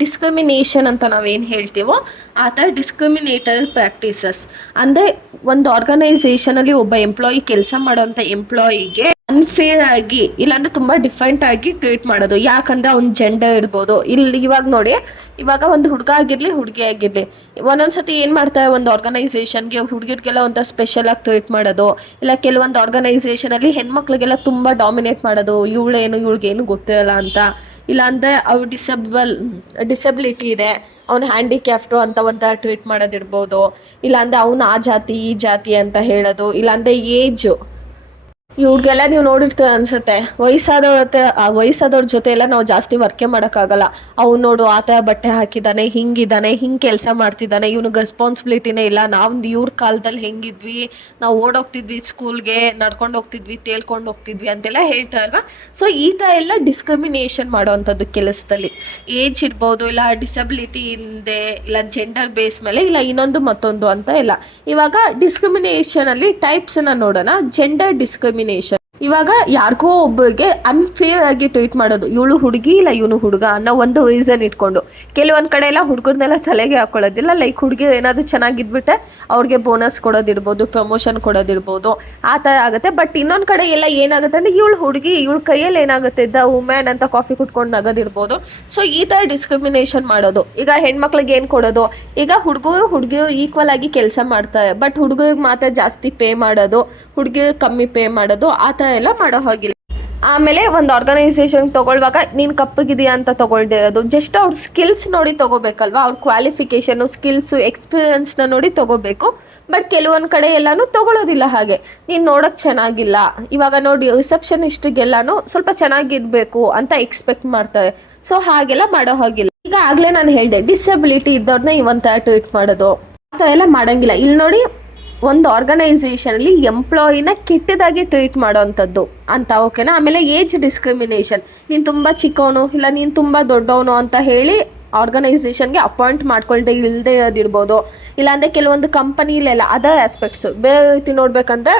ಡಿಸ್ಕ್ರಿಮಿನೇಷನ್ ಅಂತ ನಾವೇನು ಹೇಳ್ತೀವೋ ಆ ಥರ ಡಿಸ್ಕ್ರಿಮಿನೇಟರ್ ಪ್ರಾಕ್ಟೀಸಸ್ ಅಂದರೆ ಒಂದು ಆರ್ಗನೈಸೇಷನಲ್ಲಿ ಒಬ್ಬ ಎಂಪ್ಲಾಯಿ ಕೆಲಸ ಮಾಡೋಂಥ ಎಂಪ್ಲಾಯಿಗೆ ಅನ್ಫೇರ್ ಆಗಿ ಇಲ್ಲಾಂದ್ರೆ ತುಂಬ ಡಿಫ್ರೆಂಟ್ ಆಗಿ ಟ್ರೀಟ್ ಮಾಡೋದು. ಯಾಕಂದ್ರೆ ಅವ್ನ ಜೆಂಡರ್ ಇರ್ಬೋದು. ಇಲ್ಲಿ ಇವಾಗ ನೋಡಿ, ಇವಾಗ ಒಂದು ಹುಡುಗ ಆಗಿರಲಿ ಹುಡುಗಿ ಆಗಿರಲಿ, ಒಂದೊಂದ್ಸತಿ ಏನು ಮಾಡ್ತಾರೆ, ಒಂದು ಆರ್ಗನೈಸೇಷನ್ಗೆ ಹುಡುಗಿರಿಗೆಲ್ಲ ಒಂಥರ ಸ್ಪೆಷಲ್ ಆಗಿ ಟ್ರೀಟ್ ಮಾಡೋದು, ಇಲ್ಲ ಕೆಲವೊಂದು ಆರ್ಗನೈಸೇಷನಲ್ಲಿ ಹೆಣ್ಮಕ್ಳಿಗೆಲ್ಲ ತುಂಬ ಡಾಮಿನೇಟ್ ಮಾಡೋದು, ಇವಳಿಗೇನು ಗೊತ್ತಿರಲ್ಲ ಅಂತ. ಇಲ್ಲಾಂದರೆ ಅವ್ರು ಡಿಸಬಿಲಿಟಿ ಇದೆ, ಅವ್ನು ಹ್ಯಾಂಡಿಕ್ಯಾಫ್ಟು ಅಂತ ಒಂಥರ ಟ್ರೀಟ್ ಮಾಡೋದಿರ್ಬೋದು. ಇಲ್ಲಾಂದರೆ ಅವ್ನು ಆ ಜಾತಿ ಈ ಜಾತಿ ಅಂತ ಹೇಳೋದು. ಇಲ್ಲಾಂದರೆ ಏಜು, ಇವ್ರಿಗೆಲ್ಲ ನೀವು ನೋಡಿರ್ತೀರ ಅನ್ಸುತ್ತೆ, ವಯಸ್ಸಾದವ್ರ ಜೊತೆ ಎಲ್ಲ ನಾವು ಜಾಸ್ತಿ ವರ್ಕೆ ಮಾಡೋಕ್ಕಾಗಲ್ಲ. ಅವ್ನು ನೋಡು ಆ ಥರ ಬಟ್ಟೆ ಹಾಕಿದ್ದಾನೆ, ಹಿಂಗಿದ್ದಾನೆ, ಹಿಂಗೆ ಕೆಲಸ ಮಾಡ್ತಿದ್ದಾನೆ, ಇವನಿಗೆ ರೆಸ್ಪಾನ್ಸಿಬಿಲಿಟಿನೇ ಇಲ್ಲ. ನಾವು ಇವ್ರ ಕಾಲದಲ್ಲಿ ಹೆಂಗಿದ್ವಿ, ನಾವು ಓಡೋಗ್ತಿದ್ವಿ ಸ್ಕೂಲ್ಗೆ, ನಡ್ಕೊಂಡು ಹೋಗ್ತಿದ್ವಿ, ತೇಲ್ಕೊಂಡು ಹೋಗ್ತಿದ್ವಿ ಅಂತೆಲ್ಲ ಹೇಳ್ತಾರಲ್ವ. ಸೊ ಈ ಥರ ಎಲ್ಲ ಡಿಸ್ಕ್ರಿಮಿನೇಷನ್ ಮಾಡೋವಂಥದ್ದು ಕೆಲಸದಲ್ಲಿ. ಏಜ್ ಇರ್ಬೋದು, ಇಲ್ಲ ಡಿಸಬಿಲಿಟಿ ಹಿಂದೆ, ಇಲ್ಲ ಜೆಂಡರ್ ಬೇಸ್ ಮೇಲೆ, ಇಲ್ಲ ಇನ್ನೊಂದು ಮತ್ತೊಂದು ಅಂತ ಇಲ್ಲ. ಇವಾಗ ಡಿಸ್ಕ್ರಿಮಿನೇಷನಲ್ಲಿ ಟೈಪ್ಸನ್ನು ನೋಡೋಣ. ಜೆಂಡರ್ ಡಿಸ್ಕ್ರಿಮಿನೇಷನ್, ಇವಾಗ ಯಾರಿಗೋ ಒಬ್ಬರಿಗೆ ಅನ್ಫೇರ್ ಆಗಿ ಟ್ರೀಟ್ ಮಾಡೋದು, ಇವಳು ಹುಡುಗಿ ಇಲ್ಲ ಇವನು ಹುಡುಗ ಅನ್ನೋ ಒಂದು ರೀಸನ್ ಇಟ್ಕೊಂಡು. ಕೆಲವೊಂದು ಕಡೆ ಎಲ್ಲ ಹುಡುಗರನ್ನೆಲ್ಲ ತಲೆಗೆ ಹಾಕೊಳ್ಳೋದಿಲ್ಲ. ಲೈಕ್ ಹುಡುಗಿ ಏನಾದರೂ ಚೆನ್ನಾಗಿದ್ಬಿಟ್ಟೆ ಅವ್ರಿಗೆ ಬೋನಸ್ ಕೊಡೋದಿರ್ಬೋದು, ಪ್ರಮೋಷನ್ ಕೊಡೋದಿರ್ಬೋದು, ಆ ಥರ ಆಗುತ್ತೆ. ಬಟ್ ಇನ್ನೊಂದು ಕಡೆ ಎಲ್ಲ ಏನಾಗುತ್ತೆ ಅಂದರೆ ಇವಳು ಹುಡುಗಿ, ಇವಳ ಕೈಯಲ್ಲಿ ಏನಾಗುತ್ತೆ ದ ವುಮೆನ್ ಅಂತ ಕಾಫಿ ಕುಟ್ಕೊಂಡು ನಗೋದಿರ್ಬೋದು. ಸೊ ಈ ಥರ ಡಿಸ್ಕ್ರಿಮಿನೇಷನ್ ಮಾಡೋದು. ಈಗ ಹೆಣ್ಮಕ್ಳಿಗೆ ಏನು ಕೊಡೋದು, ಈಗ ಹುಡುಗಿಯರು ಈಕ್ವಲ್ ಆಗಿ ಕೆಲಸ ಮಾಡ್ತಾರೆ, ಬಟ್ ಹುಡುಗರಿಗೆ ಮಾತ್ರ ಜಾಸ್ತಿ ಪೇ ಮಾಡೋದು, ಹುಡುಗಿರಿಗೆ ಕಮ್ಮಿ ಪೇ ಮಾಡೋದು, ಆ ಥರ ಎಲ್ಲ ಮಾಡೋ ಹೋಗಿಲ್ಲ. ಆಮೇಲೆ ಒಂದು ಆರ್ಗನೈಸೇಷನ್ ತೊಗೊಳ್ಳುವಾಗ ನೀನು ಕಪ್ಪಗಿದೆಯಾ ಅಂತ ತೊಗೊಳ್ದೇ ಇರೋದು, ಜಸ್ಟ್ ಅವ್ರ ಸ್ಕಿಲ್ಸ್ ನೋಡಿ ತೊಗೋಬೇಕಲ್ವ, ಅವ್ರ ಕ್ವಾಲಿಫಿಕೇಷನು, ಸ್ಕಿಲ್ಸು, ಎಕ್ಸ್ಪೀರಿಯನ್ಸ್ನ ನೋಡಿ ತೊಗೋಬೇಕು. ಬಟ್ ಕೆಲವೊಂದು ಕಡೆ ಎಲ್ಲನೂ ತೊಗೊಳೋದಿಲ್ಲ. ಹಾಗೆ ನೀನು ನೋಡೋಕ್ಕೆ ಚೆನ್ನಾಗಿಲ್ಲ, ಇವಾಗ ನೋಡಿ ರಿಸೆಪ್ಷನಿಸ್ಟಿಗೆಲ್ಲನೂ ಸ್ವಲ್ಪ ಚೆನ್ನಾಗಿರಬೇಕು ಅಂತ ಎಕ್ಸ್ಪೆಕ್ಟ್ ಮಾಡ್ತಾರೆ. ಸೊ ಹಾಗೆಲ್ಲ ಮಾಡೋ ಹೋಗಿಲ್ಲ. ಈಗ ಆಗಲೇ ನಾನು ಹೇಳಿದೆ, ಡಿಸಬಿಲಿಟಿ ಇದ್ದವ್ರನ್ನ ಇವಂತ ಟ್ರೀಟ್ ಮಾಡೋದು, ಆ ಥರ ಎಲ್ಲ ಮಾಡೋಂಗಿಲ್ಲ. ಇಲ್ಲಿ ನೋಡಿ, ಒಂದು ಆರ್ಗನೈಸೇಷನಲ್ಲಿ ಎಂಪ್ಲಾಯಿನ ಕೆಟ್ಟದಾಗಿ ಟ್ರೀಟ್ ಮಾಡೋವಂಥದ್ದು ಅಂತ, ಓಕೆನಾ. ಆಮೇಲೆ ಏಜ್ ಡಿಸ್ಕ್ರಿಮಿನೇಷನ್, ನೀನು ತುಂಬ ಚಿಕ್ಕವನು ಇಲ್ಲ ನೀನು ತುಂಬ ದೊಡ್ಡವನು ಅಂತ ಹೇಳಿ ಆರ್ಗನೈಸೇಷನ್ಗೆ ಅಪಾಯಿಂಟ್ ಮಾಡ್ಕೊಳ್ದೆ ಇಲ್ಲದೆ ಇರೋದಿರ್ಬೋದು. ಇಲ್ಲಾಂದರೆ ಕೆಲವೊಂದು ಕಂಪನಿಲೆಲ್ಲ ಅದರ್ ಆಸ್ಪೆಕ್ಟ್ಸು ಬೇರೆ ರೀತಿ ನೋಡ್ಬೇಕಂದ್ರೆ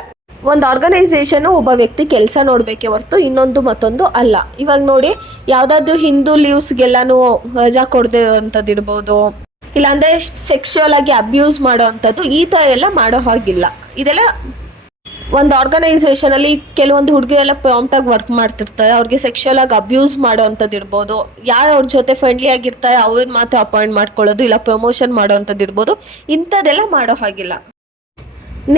ಒಂದು ಆರ್ಗನೈಸೇಷನು ಒಬ್ಬ ವ್ಯಕ್ತಿ ಕೆಲಸ ನೋಡಬೇಕೇ ಹೊರತು ಇನ್ನೊಂದು ಮತ್ತೊಂದು ಅಲ್ಲ. ಇವಾಗ ನೋಡಿ, ಯಾವುದಾದ್ರು ಹಿಂದೂ ಲೀವ್ಸ್ಗೆಲ್ಲನೂ ರಜಾ ಕೊಡದೆ ಇರೋವಂಥದ್ದು ಇರ್ಬೋದು, ಇಲ್ಲಾಂದರೆ ಸೆಕ್ಷುವಲ್ ಆಗಿ ಅಬ್ಯೂಸ್ ಮಾಡೋ ಅಂಥದ್ದು, ಈ ಥರ ಎಲ್ಲ ಮಾಡೋ ಹಾಗಿಲ್ಲ. ಇದೆಲ್ಲ ಒಂದು ಆರ್ಗನೈಸೇಷನಲ್ಲಿ ಕೆಲವೊಂದು ಹುಡುಗಿರೆಲ್ಲ ಪ್ರಾಂಪ್ಟಾಗಿ ವರ್ಕ್ ಮಾಡ್ತಿರ್ತಾರೆ, ಅವ್ರಿಗೆ ಸೆಕ್ಷುವಲ್ ಆಗಿ ಅಬ್ಯೂಸ್ ಮಾಡೋ ಅಂಥದ್ದು ಇರ್ಬೋದು. ಯಾರು ಅವ್ರ ಜೊತೆ ಫ್ರೆಂಡ್ಲಿ ಆಗಿರ್ತಾರೆ ಅವ್ರನ್ನ ಮಾತ್ರ ಅಪಾಯಿಂಟ್ ಮಾಡ್ಕೊಳ್ಳೋದು, ಇಲ್ಲ ಪ್ರಮೋಷನ್ ಮಾಡೋ ಅಂಥದ್ದು ಇರ್ಬೋದು. ಇಂಥದ್ದೆಲ್ಲ ಮಾಡೋ ಹಾಗಿಲ್ಲ.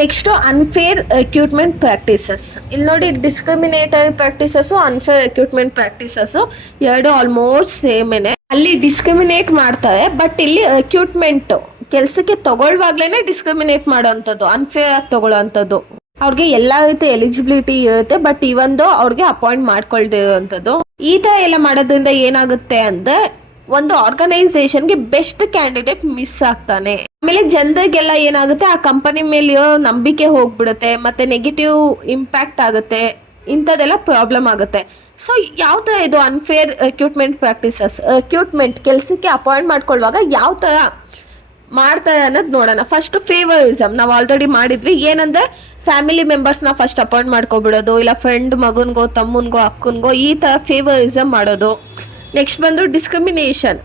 Next unfair recruitment practices. ಇಲ್ಲಿ ನೋಡಿ, discriminatory practices, unfair recruitment practices ಎರಡು ಆಲ್ಮೋಸ್ಟ್ ಸೇಮೇನೆ. ಅಲ್ಲಿ ಡಿಸ್ಕ್ರಿಮಿನೇಟ್ ಮಾಡ್ತಾರೆ, ಬಟ್ ಇಲ್ಲಿ ರಿಕ್ರೂಟ್ಮೆಂಟು ಕೆಲಸಕ್ಕೆ ತಗೊಳ್ಳುವಾಗ್ಲೇ ಡಿಸ್ಕ್ರಿಮಿನೇಟ್ ಮಾಡೋ ಅಂಥದ್ದು, ಅನ್ಫೇರ್ ಆಗಿ ತಗೊಳ್ಳೋ ಅಂಥದ್ದು. ಅವ್ರಿಗೆ ಎಲ್ಲ ರೀತಿ ಎಲಿಜಿಬಿಲಿಟಿ ಇರುತ್ತೆ, ಬಟ್ ಇವಂದು ಅವ್ರಿಗೆ ಅಪಾಯಿಂಟ್ ಮಾಡ್ಕೊಳ್ದೇ ಇರೋವಂಥದ್ದು. ಈ ಥರ ಎಲ್ಲ ಮಾಡೋದ್ರಿಂದ ಏನಾಗುತ್ತೆ ಅಂದರೆ, ಒಂದು ಆರ್ಗನೈಸೇಷನ್ಗೆ ಬೆಸ್ಟ್ ಕ್ಯಾಂಡಿಡೇಟ್ ಮಿಸ್ ಆಗ್ತಾನೆ. ಆಮೇಲೆ ಜನರಿಗೆಲ್ಲ ಏನಾಗುತ್ತೆ, ಆ ಕಂಪನಿ ಮೇಲೆ ನಂಬಿಕೆ ಹೋಗ್ಬಿಡುತ್ತೆ, ಮತ್ತು ನೆಗೆಟಿವ್ ಇಂಪ್ಯಾಕ್ಟ್ ಆಗುತ್ತೆ, ಇಂಥದ್ದೆಲ್ಲ ಪ್ರಾಬ್ಲಮ್ ಆಗುತ್ತೆ. ಸೊ ಯಾವ ಥರ ಇದು ಅನ್ಫೇರ್ ರಿಕ್ರೂಟ್ಮೆಂಟ್ ಪ್ರಾಕ್ಟೀಸಸ್, ರಿಕ್ರೂಟ್ಮೆಂಟ್ ಕೆಲಸಕ್ಕೆ ಅಪಾಯಿಂಟ್ ಮಾಡ್ಕೊಳ್ಳುವಾಗ ಯಾವ ಥರ ಮಾಡ್ತಾರೆ ಅನ್ನೋದು ನೋಡೋಣ. ಫಸ್ಟ್ ಫೇವರಿಸಮ್ ನಾವು ಆಲ್ರೆಡಿ ಮಾಡಿದ್ವಿ. ಏನಂದರೆ ಫ್ಯಾಮಿಲಿ ಮೆಂಬರ್ಸ್ನ ಫಸ್ಟ್ ಅಪಾಯಿಂಟ್ ಮಾಡ್ಕೊಬಿಡೋದು, ಇಲ್ಲ ಫ್ರೆಂಡ್ ಮಗನಿಗೋ ತಮ್ಮನಿಗೋ ಅಕ್ಕನಿಗೋ ಈ ಥರ ಫೇವರಿಸಮ್ ಮಾಡೋದು. ನೆಕ್ಸ್ಟ್ ಬಂದು ಡಿಸ್ಕ್ರಿಮಿನೇಷನ್,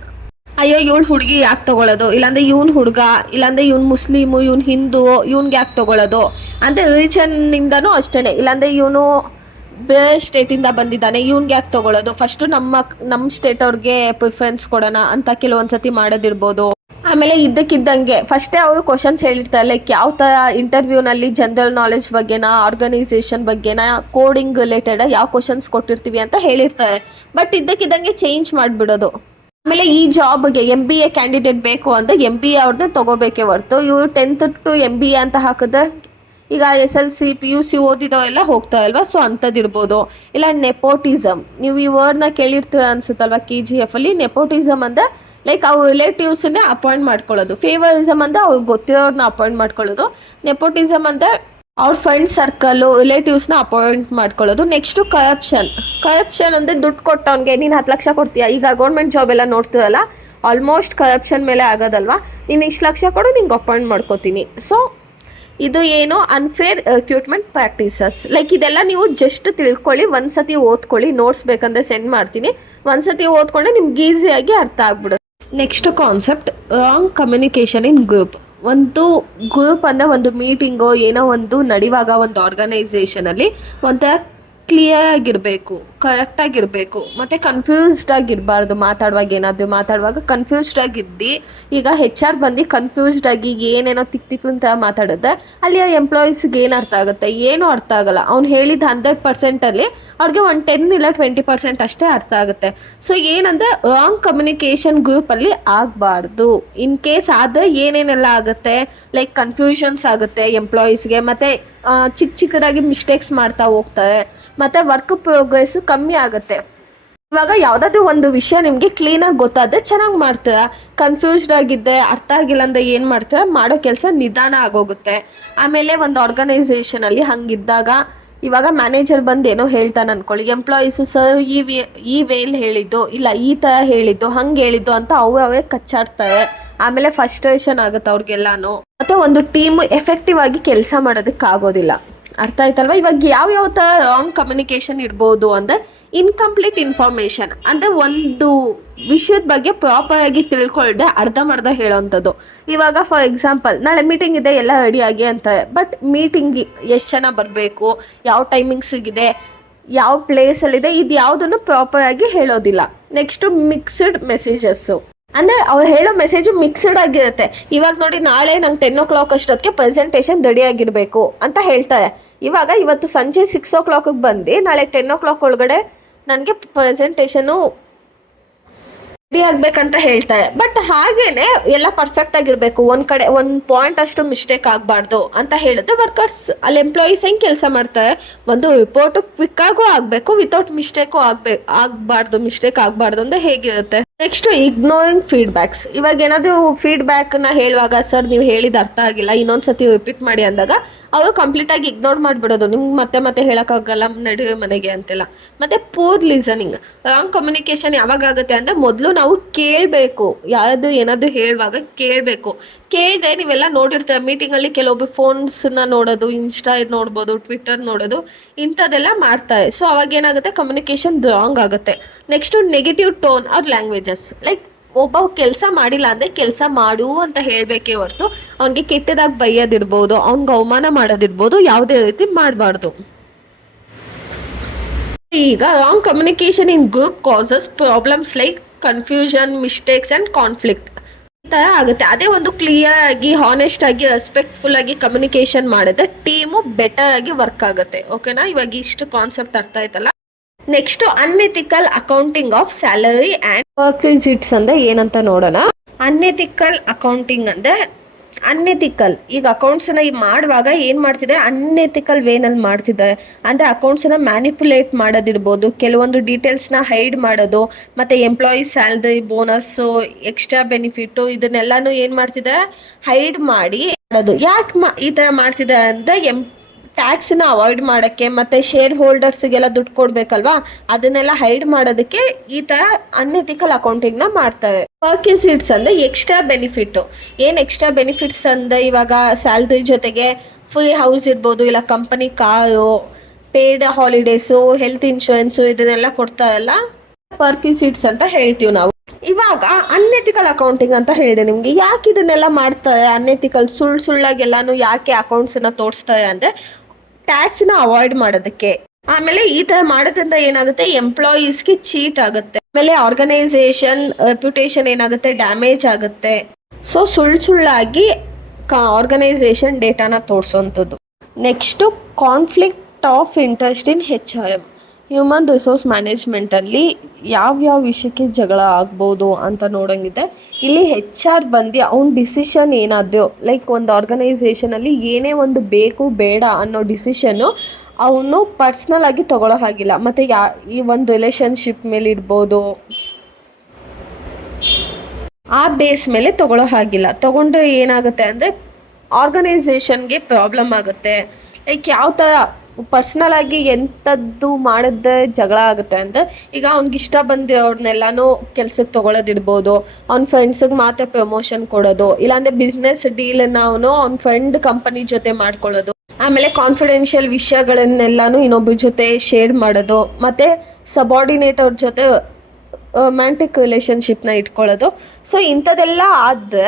ಅಯ್ಯೋ ಇವಳು ಹುಡುಗಿ ಯಾಕೆ ತೊಗೊಳ್ಳೋದು, ಇಲ್ಲಾಂದರೆ ಇವ್ನು ಹುಡುಗ, ಇಲ್ಲಾಂದರೆ ಇವ್ನು ಮುಸ್ಲಿಮು, ಇವ್ನು ಹಿಂದೂ, ಇವ್ನಿಗೆ ಯಾಕೆ ತೊಗೊಳ್ಳೋದು ಅಂದರೆ ರಿಲಿಜನ್ನಿಂದನೂ ಅಷ್ಟೇ. ಇಲ್ಲಾಂದರೆ ಇವನು ಬೇರೆ ಸ್ಟೇಟಿಂದ ಬಂದಿದ್ದಾನೆ, ಇವ್ನಿಗೆ ಯಾಕೆ ತೊಗೊಳ್ಳೋದು, ಫಸ್ಟು ನಮ್ಮ ಸ್ಟೇಟ್ ಅವ್ರಿಗೆ ಪ್ರಿಫರೆನ್ಸ್ ಕೊಡೋಣ ಅಂತ ಕೆಲವೊಂದು ಸತಿ ಮಾಡೋದಿರ್ಬೋದು. ಆಮೇಲೆ ಇದ್ದಕ್ಕಿದ್ದಂಗೆ ಫಸ್ಟೇ ಅವರು ಕ್ವಶನ್ಸ್ ಹೇಳಿರ್ತಾರೆ, ಲೈಕ್ ಯಾವ ಥರ ಇಂಟರ್ವ್ಯೂನಲ್ಲಿ ಜನರಲ್ ನಾಲೆಜ್ ಬಗ್ಗೆನಾ, ಆರ್ಗನೈಸೇಷನ್ ಬಗ್ಗೆನಾ, ಕೋಡಿಂಗ್ ರಿಲೇಟೆಡ್ ಯಾವ ಕ್ವಶನ್ಸ್ ಕೊಟ್ಟಿರ್ತೀವಿ ಅಂತ ಹೇಳಿರ್ತಾರೆ. ಬಟ್ ಇದ್ದಕ್ಕಿದ್ದಂಗೆ ಚೇಂಜ್ ಮಾಡಿಬಿಡೋದು. ಆಮೇಲೆ ಈ ಜಾಬ್ಗೆ MBA ಕ್ಯಾಂಡಿಡೇಟ್ ಬೇಕು ಅಂದರೆ MBA ಅವ್ರನ್ನ ತೊಗೋಬೇಕೇ ಹೊರತು ಇವರು 10th to MBA ಅಂತ ಹಾಕಿದ್ರೆ, ಈಗ SLC PUC ಓದಿದವೆಲ್ಲ ಹೋಗ್ತಾ ಅಲ್ವಾ. ಸೊ ಅಂಥದ್ದು ಇರ್ಬೋದು. ಇಲ್ಲ ನೆಪೋಟಿಸಮ್, ನೀವು ಈ ವರ್ಡ್ನ ಕೇಳಿರ್ತೀರ ಅನ್ಸುತ್ತಲ್ವ KGF ಅಲ್ಲಿ. ನೆಪೋಟಿಸಮ್ ಅಂದರೆ ಲೈಕ್ ಅವ್ರ ರಿಲೇಟಿವ್ಸನ್ನೇ ಅಪಾಯಿಂಟ್ ಮಾಡ್ಕೊಳ್ಳೋದು. ಫೇವರಿಸಮ್ ಅಂದರೆ ಅವ್ರಿಗೆ ಗೊತ್ತಿರೋರನ್ನ ಅಪಾಯಿಂಟ್ ಮಾಡ್ಕೊಳ್ಳೋದು. ನೆಪೋಟಿಸಮ್ ಅಂದರೆ ಅವ್ರ ಫ್ರೆಂಡ್ ಸರ್ಕಲ್ಲು, ರಿಲೇಟಿವ್ಸ್ನ ಅಪಾಯಿಂಟ್ ಮಾಡ್ಕೊಳ್ಳೋದು. ನೆಕ್ಸ್ಟು ಕರಪ್ಷನ್ ಅಂದರೆ ದುಡ್ಡು ಕೊಟ್ಟವನಿಗೆ ನೀನು 10 ಲಕ್ಷ ಕೊಡ್ತೀಯಾ. ಈಗ ಗೌರ್ಮೆಂಟ್ ಜಾಬ್ ಎಲ್ಲ ನೋಡ್ತೀವಲ್ಲ, ಆಲ್ಮೋಸ್ಟ್ ಕರಪ್ಷನ್ ಮೇಲೆ ಆಗೋದಲ್ವಾ. ನೀನು ಇಷ್ಟು ಲಕ್ಷ ಕೊಡು, ನಿಂಗೆ ಅಪಾಯಿಂಟ್ ಮಾಡ್ಕೋತೀನಿ. ಸೊ ಇದು ಏನು ಅನ್ಫೇರ್ ರಿಕ್ರೂಟ್ಮೆಂಟ್ ಪ್ರಾಕ್ಟೀಸಸ್. ಲೈಕ್ ಇದೆಲ್ಲ ನೀವು ಜಸ್ಟ್ ತಿಳ್ಕೊಳ್ಳಿ, ಒಂದ್ಸತಿ ಓದ್ಕೊಳ್ಳಿ. ನೋಟ್ಸ್ ಬೇಕಂದ್ರೆ ಸೆಂಡ್ ಮಾಡ್ತೀನಿ, ಒಂದ್ಸತಿ ಓದ್ಕೊಂಡ್ರೆ ನಿಮ್ಗೆ ಈಸಿಯಾಗಿ ಅರ್ಥ ಆಗ್ಬಿಡುತ್ತೆ. Next concept wrong communication in group. ಒಂದು ಗ್ರೂಪ್ ಅಂದರೆ ಒಂದು ಮೀಟಿಂಗೋ ಏನೋ ಒಂದು ನಡೆಯುವಾಗ ಒಂದು ಆರ್ಗನೈಸೇಷನಲ್ಲಿ ಒಂಥರ ಕ್ಲಿಯರ್ ಆಗಿರಬೇಕು, ಕರೆಕ್ಟಾಗಿರಬೇಕು, ಮತ್ತು ಕನ್ಫ್ಯೂಸ್ಡ್ ಆಗಿರಬಾರ್ದು. ಏನಾದರೂ ಮಾತಾಡುವಾಗ ಕನ್ಫ್ಯೂಸ್ಡ್ ಆಗಿದ್ದು, ಈಗ HR ಬಂದು ಕನ್ಫ್ಯೂಸ್ಡ್ ಆಗಿ ಏನೇನೋ ತಿಕ್ಕಿಂತ ಮಾತಾಡಿದ್ರೆ ಅಲ್ಲಿ ಆ ಎಂಪ್ಲಾಯೀಸ್ಗೆ ಏನು ಅರ್ಥ ಆಗುತ್ತೆ? ಏನೂ ಅರ್ಥ ಆಗಲ್ಲ. ಅವ್ನು ಹೇಳಿದ 100%ಅಲ್ಲಿ ಅವ್ರಿಗೆ ಒಂದು 10 ಇಲ್ಲ 20% ಅಷ್ಟೇ ಅರ್ಥ ಆಗುತ್ತೆ. ಸೊ ಏನಂದರೆ ರಾಂಗ್ ಕಮ್ಯುನಿಕೇಷನ್ ಗ್ರೂಪಲ್ಲಿ ಆಗಬಾರ್ದು. ಇನ್ ಕೇಸ್ ಆದರೆ ಏನೇನೆಲ್ಲ ಆಗುತ್ತೆ, ಲೈಕ್ ಕನ್ಫ್ಯೂಷನ್ಸ್ ಆಗುತ್ತೆ ಎಂಪ್ಲಾಯೀಸ್ಗೆ, ಮತ್ತು ಚಿಕ್ಕದಾಗಿ ಮಿಸ್ಟೇಕ್ಸ್ ಮಾಡ್ತಾ ಹೋಗ್ತಾರೆ, ಮತ್ತು ವರ್ಕ್ ಪ್ರೋಗ್ರೆಸ್ಸು ಕಮ್ಮಿ ಆಗುತ್ತೆ. ಇವಾಗ ಯಾವುದಾದ್ರೂ ಒಂದು ವಿಷಯ ನಿಮಗೆ ಕ್ಲೀನಾಗಿ ಗೊತ್ತಾದರೆ ಚೆನ್ನಾಗಿ ಮಾಡ್ತೀರ. ಕನ್ಫ್ಯೂಸ್ಡ್ ಆಗಿದ್ದೆ, ಅರ್ಥ ಆಗಿಲ್ಲ ಅಂದರೆ ಏನು ಮಾಡ್ತೀರ, ಮಾಡೋ ಕೆಲಸ ನಿಧಾನ ಆಗೋಗುತ್ತೆ. ಆಮೇಲೆ ಒಂದು ಆರ್ಗನೈಸೇಷನಲ್ಲಿ ಹಂಗಿದ್ದಾಗ ಇವಾಗ ಮ್ಯಾನೇಜರ್ ಬಂದು ಏನೋ ಹೇಳ್ತಾನೆ ಅಂದ್ಕೊಳ್ಳಿ, ಎಂಪ್ಲಾಯೀಸು ಸರ್ ಈ ವೇಲ್ ಹೇಳಿದ್ದು, ಇಲ್ಲ ಈ ಥರ ಹೇಳಿದ್ದು, ಹಂಗೆ ಹೇಳಿದ್ದು ಅಂತ ಅವೇ ಕಚ್ಚಾಡ್ತಾರೆ. ಆಮೇಲೆ ಫಸ್ಟ್ರೇಷನ್ ಆಗುತ್ತೆ ಅವ್ರಿಗೆಲ್ಲಾನು, ಮತ್ತು ಒಂದು ಟೀಮು ಎಫೆಕ್ಟಿವ್ ಆಗಿ ಕೆಲಸ ಮಾಡೋದಕ್ಕಾಗೋದಿಲ್ಲ. ಅರ್ಥ ಆಯ್ತಲ್ವ? ಇವಾಗ ಯಾವ ಥರ ರಾಂಗ್ ಕಮ್ಯುನಿಕೇಷನ್ ಇರ್ಬೋದು ಅಂದರೆ ಇನ್ಕಂಪ್ಲೀಟ್ ಇನ್ಫಾರ್ಮೇಷನ್, ಅಂದರೆ ಒಂದು ವಿಷಯದ ಬಗ್ಗೆ ಪ್ರಾಪರಾಗಿ ತಿಳ್ಕೊಳ್ದೆ ಅರ್ಧಂಬರ್ಧ ಹೇಳೋವಂಥದ್ದು. ಇವಾಗ ಫಾರ್ ಎಕ್ಸಾಂಪಲ್ ನಾಳೆ ಮೀಟಿಂಗ್ ಇದೆ, ಎಲ್ಲ ರೆಡಿಯಾಗಿ ಅಂತಾರೆ, ಬಟ್ ಮೀಟಿಂಗ್ ಎಷ್ಟು ಜನ ಬರಬೇಕು, ಯಾವ ಟೈಮಿಂಗ್ಸಿಗಿದೆ, ಯಾವ ಪ್ಲೇಸಲ್ಲಿದೆ, ಇದು ಯಾವುದನ್ನು ಪ್ರಾಪರಾಗಿ ಹೇಳೋದಿಲ್ಲ. ನೆಕ್ಸ್ಟು ಮಿಕ್ಸ್ಡ್ ಮೆಸೇಜಸ್ಸು, ಅಂದರೆ ಅವ್ರು ಹೇಳೋ ಮೆಸೇಜು ಮಿಕ್ಸ್ಡ್ ಆಗಿರುತ್ತೆ. ಇವಾಗ ನೋಡಿ, ನಾಳೆ ನಂಗೆ 10 o'clock ಅಷ್ಟೊತ್ತಿಗೆ ಪ್ರೆಸೆಂಟೇಷನ್ ರೆಡಿಯಾಗಿರಬೇಕು ಅಂತ ಹೇಳ್ತಾರೆ. ಇವತ್ತು ಸಂಜೆ 6 o'clock ಬಂದು ನಾಳೆ 10 o'clock ಒಳಗಡೆ ನನಗೆ ಪ್ರೆಸೆಂಟೇಷನು ರೆಡಿ ಆಗಬೇಕಂತ ಹೇಳ್ತಾರೆ. ಬಟ್ ಹಾಗೇನೆ ಎಲ್ಲ ಪರ್ಫೆಕ್ಟ್ ಆಗಿರಬೇಕು, ಒಂದು ಕಡೆ ಒಂದು ಪಾಯಿಂಟ್ ಅಷ್ಟು ಮಿಸ್ಟೇಕ್ ಆಗಬಾರ್ದು ಅಂತ ಹೇಳಿದ್ರೆ ವರ್ಕರ್ಸ್ ಅಲ್ಲಿ ಎಂಪ್ಲಾಯೀಸ್ ಹೆಂಗೆ ಕೆಲಸ ಮಾಡ್ತಾರೆ, ಒಂದು ರಿಪೋರ್ಟು ಕ್ವಿಕ್ಕಾಗೂ ಆಗಬೇಕು, ವಿತೌಟ್ ಮಿಸ್ಟೇಕು ಮಿಸ್ಟೇಕ್ ಆಗಬಾರ್ದು ಅಂದರೆ ಹೇಗಿರುತ್ತೆ. Next ignoring feedbacks. ಇವಾಗ ಏನಾದರೂ ಫೀಡ್ಬ್ಯಾಕ್ನ ಹೇಳುವಾಗ ಸರ್ ನೀವು ಹೇಳಿದ ಅರ್ಥ ಆಗಿಲ್ಲ, ಇನ್ನೊಂದು ಸತಿ ರಿಪೀಟ್ ಮಾಡಿ ಅಂದಾಗ ಅವರು ಕಂಪ್ಲೀಟಾಗಿ ಇಗ್ನೋರ್ ಮಾಡಿಬಿಡೋದು, ನಿಮ್ಗೆ ಮತ್ತೆ ಹೇಳೋಕ್ಕಾಗಲ್ಲ ನಡುವೆ ಮನೆಗೆ ಅಂತೆಲ್ಲ. ಮತ್ತು ಪೂರ್ ಲಿಸನಿಂಗ್. ರಾಂಗ್ ಕಮ್ಯುನಿಕೇಷನ್ ಯಾವಾಗ ಆಗುತ್ತೆ ಅಂದರೆ ಮೊದಲು ನಾವು ಕೇಳಬೇಕು, ಏನಾದರೂ ಹೇಳುವಾಗ ಕೇಳದೆ ನೀವೆಲ್ಲ ನೋಡಿರ್ತೀರ ಮೀಟಿಂಗಲ್ಲಿ ಕೆಲವೊಬ್ಬರು ಫೋನ್ಸ್ನ ನೋಡೋದು, ಇನ್ಸ್ಟಾ ನೋಡ್ಬೋದು, ಟ್ವಿಟ್ಟರ್ ನೋಡೋದು, ಇಂಥದ್ದೆಲ್ಲ ಮಾಡ್ತಾರೆ. ಸೊ ಅವಾಗ ಏನಾಗುತ್ತೆ, ಕಮ್ಯುನಿಕೇಷನ್ ರಾಂಗ್ ಆಗುತ್ತೆ. Next negative tone or languages. Like ಒಬ್ಬ ಕೆಲಸ ಮಾಡಿಲ್ಲ ಅಂದರೆ ಕೆಲಸ ಮಾಡು ಅಂತ ಹೇಳಬೇಕೇ ಹೊರತು ಅವ್ನಿಗೆ ಕೆಟ್ಟದಾಗಿ ಬೈಯೋದಿರ್ಬೋದು, ಅವ್ನಿಗೆ ಅವಮಾನ ಮಾಡೋದಿರ್ಬೋದು, ಯಾವುದೇ ರೀತಿ ಮಾಡಬಾರ್ದು. ಈಗ wrong communication in group causes problems like confusion, mistakes and conflict ಈ ಥರ ಆಗುತ್ತೆ. ಅದೇ ಒಂದು ಕ್ಲಿಯರ್ ಆಗಿ, ಹಾನೆಸ್ಟ್ ಆಗಿ, ರೆಸ್ಪೆಕ್ಟ್ಫುಲ್ ಆಗಿ ಕಮ್ಯುನಿಕೇಷನ್ ಮಾಡಿದ್ರೆ ಟೀಮು ಬೆಟರ್ ಆಗಿ ವರ್ಕ್ ಆಗುತ್ತೆ. ಓಕೆನಾ? ಇವಾಗ ಇಷ್ಟು ಕಾನ್ಸೆಪ್ಟ್ ಅರ್ಥ ಆಯ್ತಲ್ಲ. Next unethical accounting of salary and perquisites ಅಂದರೆ ಏನಂತ ನೋಡೋಣ. ಅನ್ಎಥಿಕಲ್ ಅಕೌಂಟಿಂಗ್ ಅಂದರೆ ಅನ್ಎಥಿಕಲ್, ಈಗ ಅಕೌಂಟ್ಸನ್ನ ಮಾಡುವಾಗ ಏನು ಮಾಡ್ತಿದ್ದಾರೆ, ಅನ್ಎಥಿಕಲ್ ವೇನಲ್ಲಿ ಮಾಡ್ತಿದ್ದಾರೆ. ಅಂದರೆ ಅಕೌಂಟ್ಸನ್ನ ಮ್ಯಾನಿಪುಲೇಟ್ ಮಾಡೋದಿರ್ಬೋದು, ಕೆಲವೊಂದು ಡೀಟೇಲ್ಸ್ನ ಹೈಡ್ ಮಾಡೋದು, ಮತ್ತು employees salary, bonus, extra benefit ಇದನ್ನೆಲ್ಲನೂ ಏನು ಮಾಡ್ತಿದ್ದಾರೆ, ಹೈಡ್ ಮಾಡಿ ಮಾಡೋದು. ಯಾಕೆ ಈ ಥರ ಮಾಡ್ತಿದ್ದಾರೆ ಅಂದರೆ ಟ್ಯಾಕ್ಸನ್ನ ಅವಾಯ್ಡ್ ಮಾಡೋಕ್ಕೆ, ಮತ್ತು ಶೇರ್ ಹೋಲ್ಡರ್ಸಿಗೆಲ್ಲ ದುಡ್ಡು ಕೊಡಬೇಕಲ್ವಾ, ಅದನ್ನೆಲ್ಲ ಹೈಡ್ ಮಾಡೋದಕ್ಕೆ ಈ ಥರ ಅನ್ಎಥಿಕಲ್ ಅಕೌಂಟಿಂಗ್ನ ಮಾಡ್ತಾರೆ. ಪರ್ಕ್ಯೂಸಿಟ್ಸ್ ಅಂದರೆ ಎಕ್ಸ್ಟ್ರಾ ಬೆನಿಫಿಟ್ಟು. ಏನು ಎಕ್ಸ್ಟ್ರಾ ಬೆನಿಫಿಟ್ಸ್ ಅಂದರೆ ಇವಾಗ ಸ್ಯಾಲ್ರಿ ಜೊತೆಗೆ ಫ್ರೀ ಹೌಸ್ ಇರ್ಬೋದು, ಇಲ್ಲ company car, paid holidays, health insurance ಇದನ್ನೆಲ್ಲ ಕೊಡ್ತಾರಲ್ಲ, ಪರ್ಕ್ಯೂಸಿಟ್ಸ್ ಅಂತ ಹೇಳ್ತೀವಿ ನಾವು. ಇವಾಗ ಅನ್ಎಥಿಕಲ್ ಅಕೌಂಟಿಂಗ್ ಅಂತ ಹೇಳಿದೆ ನಿಮಗೆ. ಯಾಕೆ ಇದನ್ನೆಲ್ಲ ಮಾಡ್ತಾರೆ ಅನ್ಎಥಿಕಲ್, ಸುಳ್ಳಾಗೆಲ್ಲಾನು ಯಾಕೆ ಅಕೌಂಟ್ಸನ್ನು ತೋರಿಸ್ತಾರೆ ಅಂದರೆ ಟ್ಯಾಕ್ಸ್ನ ಅವಾಯ್ಡ್ ಮಾಡೋದಕ್ಕೆ. ಆಮೇಲೆ ಈ ಥರ ಮಾಡೋದ್ರಿಂದ ಏನಾಗುತ್ತೆ, ಎಂಪ್ಲಾಯೀಸ್ಗೆ ಚೀಟ್ ಆಗುತ್ತೆ, ಆಮೇಲೆ ಆರ್ಗನೈಸೇಷನ್ ರೆಪ್ಯುಟೇಷನ್ ಏನಾಗುತ್ತೆ, ಡ್ಯಾಮೇಜ್ ಆಗುತ್ತೆ. ಸೊ ಸುಳ್ಳಾಗಿ ಆರ್ಗನೈಸೇಷನ್ ಡೇಟಾನ ತೋರಿಸೋವಂಥದ್ದು. Next conflict of interest in HRM. Human resource ಮ್ಯಾನೇಜ್ಮೆಂಟಲ್ಲಿ ಯಾವ್ಯಾವ ವಿಷಯಕ್ಕೆ ಜಗಳ ಆಗ್ಬೋದು ಅಂತ ನೋಡೋಂಗಿದೆ. ಇಲ್ಲಿ HR ಬಂದು ಅವ್ನ ಡಿಸಿಷನ್ ಏನಾದರೂ, ಲೈಕ್ ಒಂದು ಆರ್ಗನೈಸೇಷನಲ್ಲಿ ಏನೇ ಒಂದು ಬೇಕು ಬೇಡ ಅನ್ನೋ ಡಿಸಿಷನ್ನು ಅವನು ಪರ್ಸ್ನಲ್ ಆಗಿ ತೊಗೊಳ್ಳೋ ಹಾಗಿಲ್ಲ. ಮತ್ತು ಈ ಒಂದು ರಿಲೇಷನ್ಶಿಪ್ ಮೇಲೆ ಇರ್ಬೋದು, ಆ ಬೇಸ್ ಮೇಲೆ ತೊಗೊಳ್ಳೋ ಹಾಗಿಲ್ಲ. ತೊಗೊಂಡ್ರೆ ಏನಾಗುತ್ತೆ ಅಂದರೆ ಆರ್ಗನೈಸೇಷನ್ಗೆ ಪ್ರಾಬ್ಲಮ್ ಆಗುತ್ತೆ. ಲೈಕ್ ಯಾವ ಥರ ಪರ್ಸ್ನಲ್ ಆಗಿ ಎಂಥದ್ದು ಮಾಡಿದ್ರೆ ಜಗಳ ಆಗುತ್ತೆ ಅಂತ, ಈಗ ಅವ್ನಿಗೆ ಇಷ್ಟ ಬಂದು ಅವ್ರನ್ನೆಲ್ಲಾನು ಕೆಲ್ಸಕ್ಕೆ ತೊಗೊಳೋದಿರ್ಬೋದು, ಅವ್ನ ಫ್ರೆಂಡ್ಸಿಗೆ ಮಾತ್ರ ಪ್ರಮೋಷನ್ ಕೊಡೋದು, ಇಲ್ಲಾಂದರೆ ಬಿಸ್ನೆಸ್ ಡೀಲನ್ನು ಅವನು ಅವ್ನ ಫ್ರೆಂಡ್ ಕಂಪನಿ ಜೊತೆ ಮಾಡ್ಕೊಳ್ಳೋದು, ಆಮೇಲೆ ಕಾನ್ಫಿಡೆನ್ಷಿಯಲ್ ವಿಷಯಗಳನ್ನೆಲ್ಲಾನು ಇನ್ನೊಬ್ಬರ ಜೊತೆ ಶೇರ್ ಮಾಡೋದು, ಮತ್ತು ಸಬಾರ್ಡಿನೇಟ್ ಅವ್ರ ಜೊತೆ ರೊಮ್ಯಾಂಟಿಕ್ ರಿಲೇಷನ್ಶಿಪ್ನ ಇಟ್ಕೊಳ್ಳೋದು. ಸೊ ಇಂಥದ್ದೆಲ್ಲ ಆದರೆ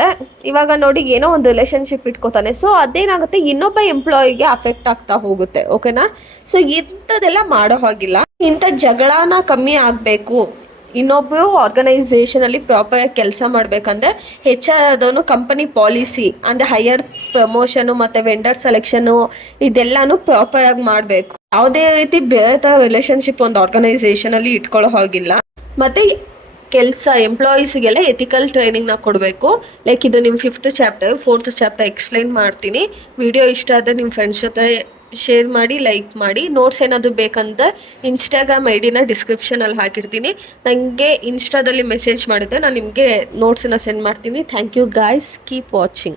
ಇವಾಗ ನೋಡಿ ಏನೋ ಒಂದು ರಿಲೇಷನ್ಶಿಪ್ ಇಟ್ಕೋತಾನೆ, ಸೊ ಅದೇನಾಗುತ್ತೆ ಇನ್ನೊಬ್ಬ ಎಂಪ್ಲಾಯಿಗೆ ಅಫೆಕ್ಟ್ ಆಗ್ತಾ ಹೋಗುತ್ತೆ. ಓಕೆನಾ? ಸೊ ಇಂಥದ್ದೆಲ್ಲ ಮಾಡೋ ಹಾಗಿಲ್ಲ. ಇಂಥ ಜಗಳನ ಕಮ್ಮಿ ಆಗಬೇಕು, ಇನ್ನೊಬ್ಬರು ಆರ್ಗನೈಸೇಷನಲ್ಲಿ ಪ್ರಾಪರಾಗಿ ಕೆಲಸ ಮಾಡಬೇಕಂದ್ರೆ ಹೆಚ್ಚಾದವನು ಕಂಪನಿ ಪಾಲಿಸಿ ಅಂದರೆ ಹೈಯರ್ ಪ್ರಮೋಷನು ಮತ್ತು ವೆಂಡರ್ ಸೆಲೆಕ್ಷನು ಇದೆಲ್ಲನೂ ಪ್ರಾಪರಾಗಿ ಮಾಡಬೇಕು. ಯಾವುದೇ ರೀತಿ ಬೇರೆ ಥರ ರಿಲೇಷನ್ಶಿಪ್ ಒಂದು ಆರ್ಗನೈಸೇಷನಲ್ಲಿ ಇಟ್ಕೊಳ್ಳೋ ಹಾಗಿಲ್ಲ. ಮತ್ತು ಕೆಲಸ ಎಂಪ್ಲಾಯೀಸಿಗೆಲ್ಲ ಎಥಿಕಲ್ ಟ್ರೈನಿಂಗ್ನ ಕೊಡಬೇಕು. ಲೈಕ್ ಇದು ನಿಮ್ಮ 5th chapter 4th chapter explain ಮಾಡ್ತೀನಿ. ವಿಡಿಯೋ ಇಷ್ಟ ಆದರೆ ನಿಮ್ಮ ಫ್ರೆಂಡ್ಸ್ ಜೊತೆ ಶೇರ್ ಮಾಡಿ, ಲೈಕ್ ಮಾಡಿ. ನೋಟ್ಸ್ ಏನಾದರೂ ಬೇಕಂದ್ರೆ ಇನ್ಸ್ಟಾಗ್ರಾಮ್ ಐಡಿನ ಡಿಸ್ಕ್ರಿಪ್ಷನಲ್ಲಿ ಹಾಕಿರ್ತೀನಿ. ನನಗೆ ಇನ್ಸ್ಟಾದಲ್ಲಿ ಮೆಸೇಜ್ ಮಾಡಿದ್ರೆ ನಾನು ನಿಮಗೆ ನೋಟ್ಸನ್ನು ಸೆಂಡ್ ಮಾಡ್ತೀನಿ. Thank you guys, keep watching.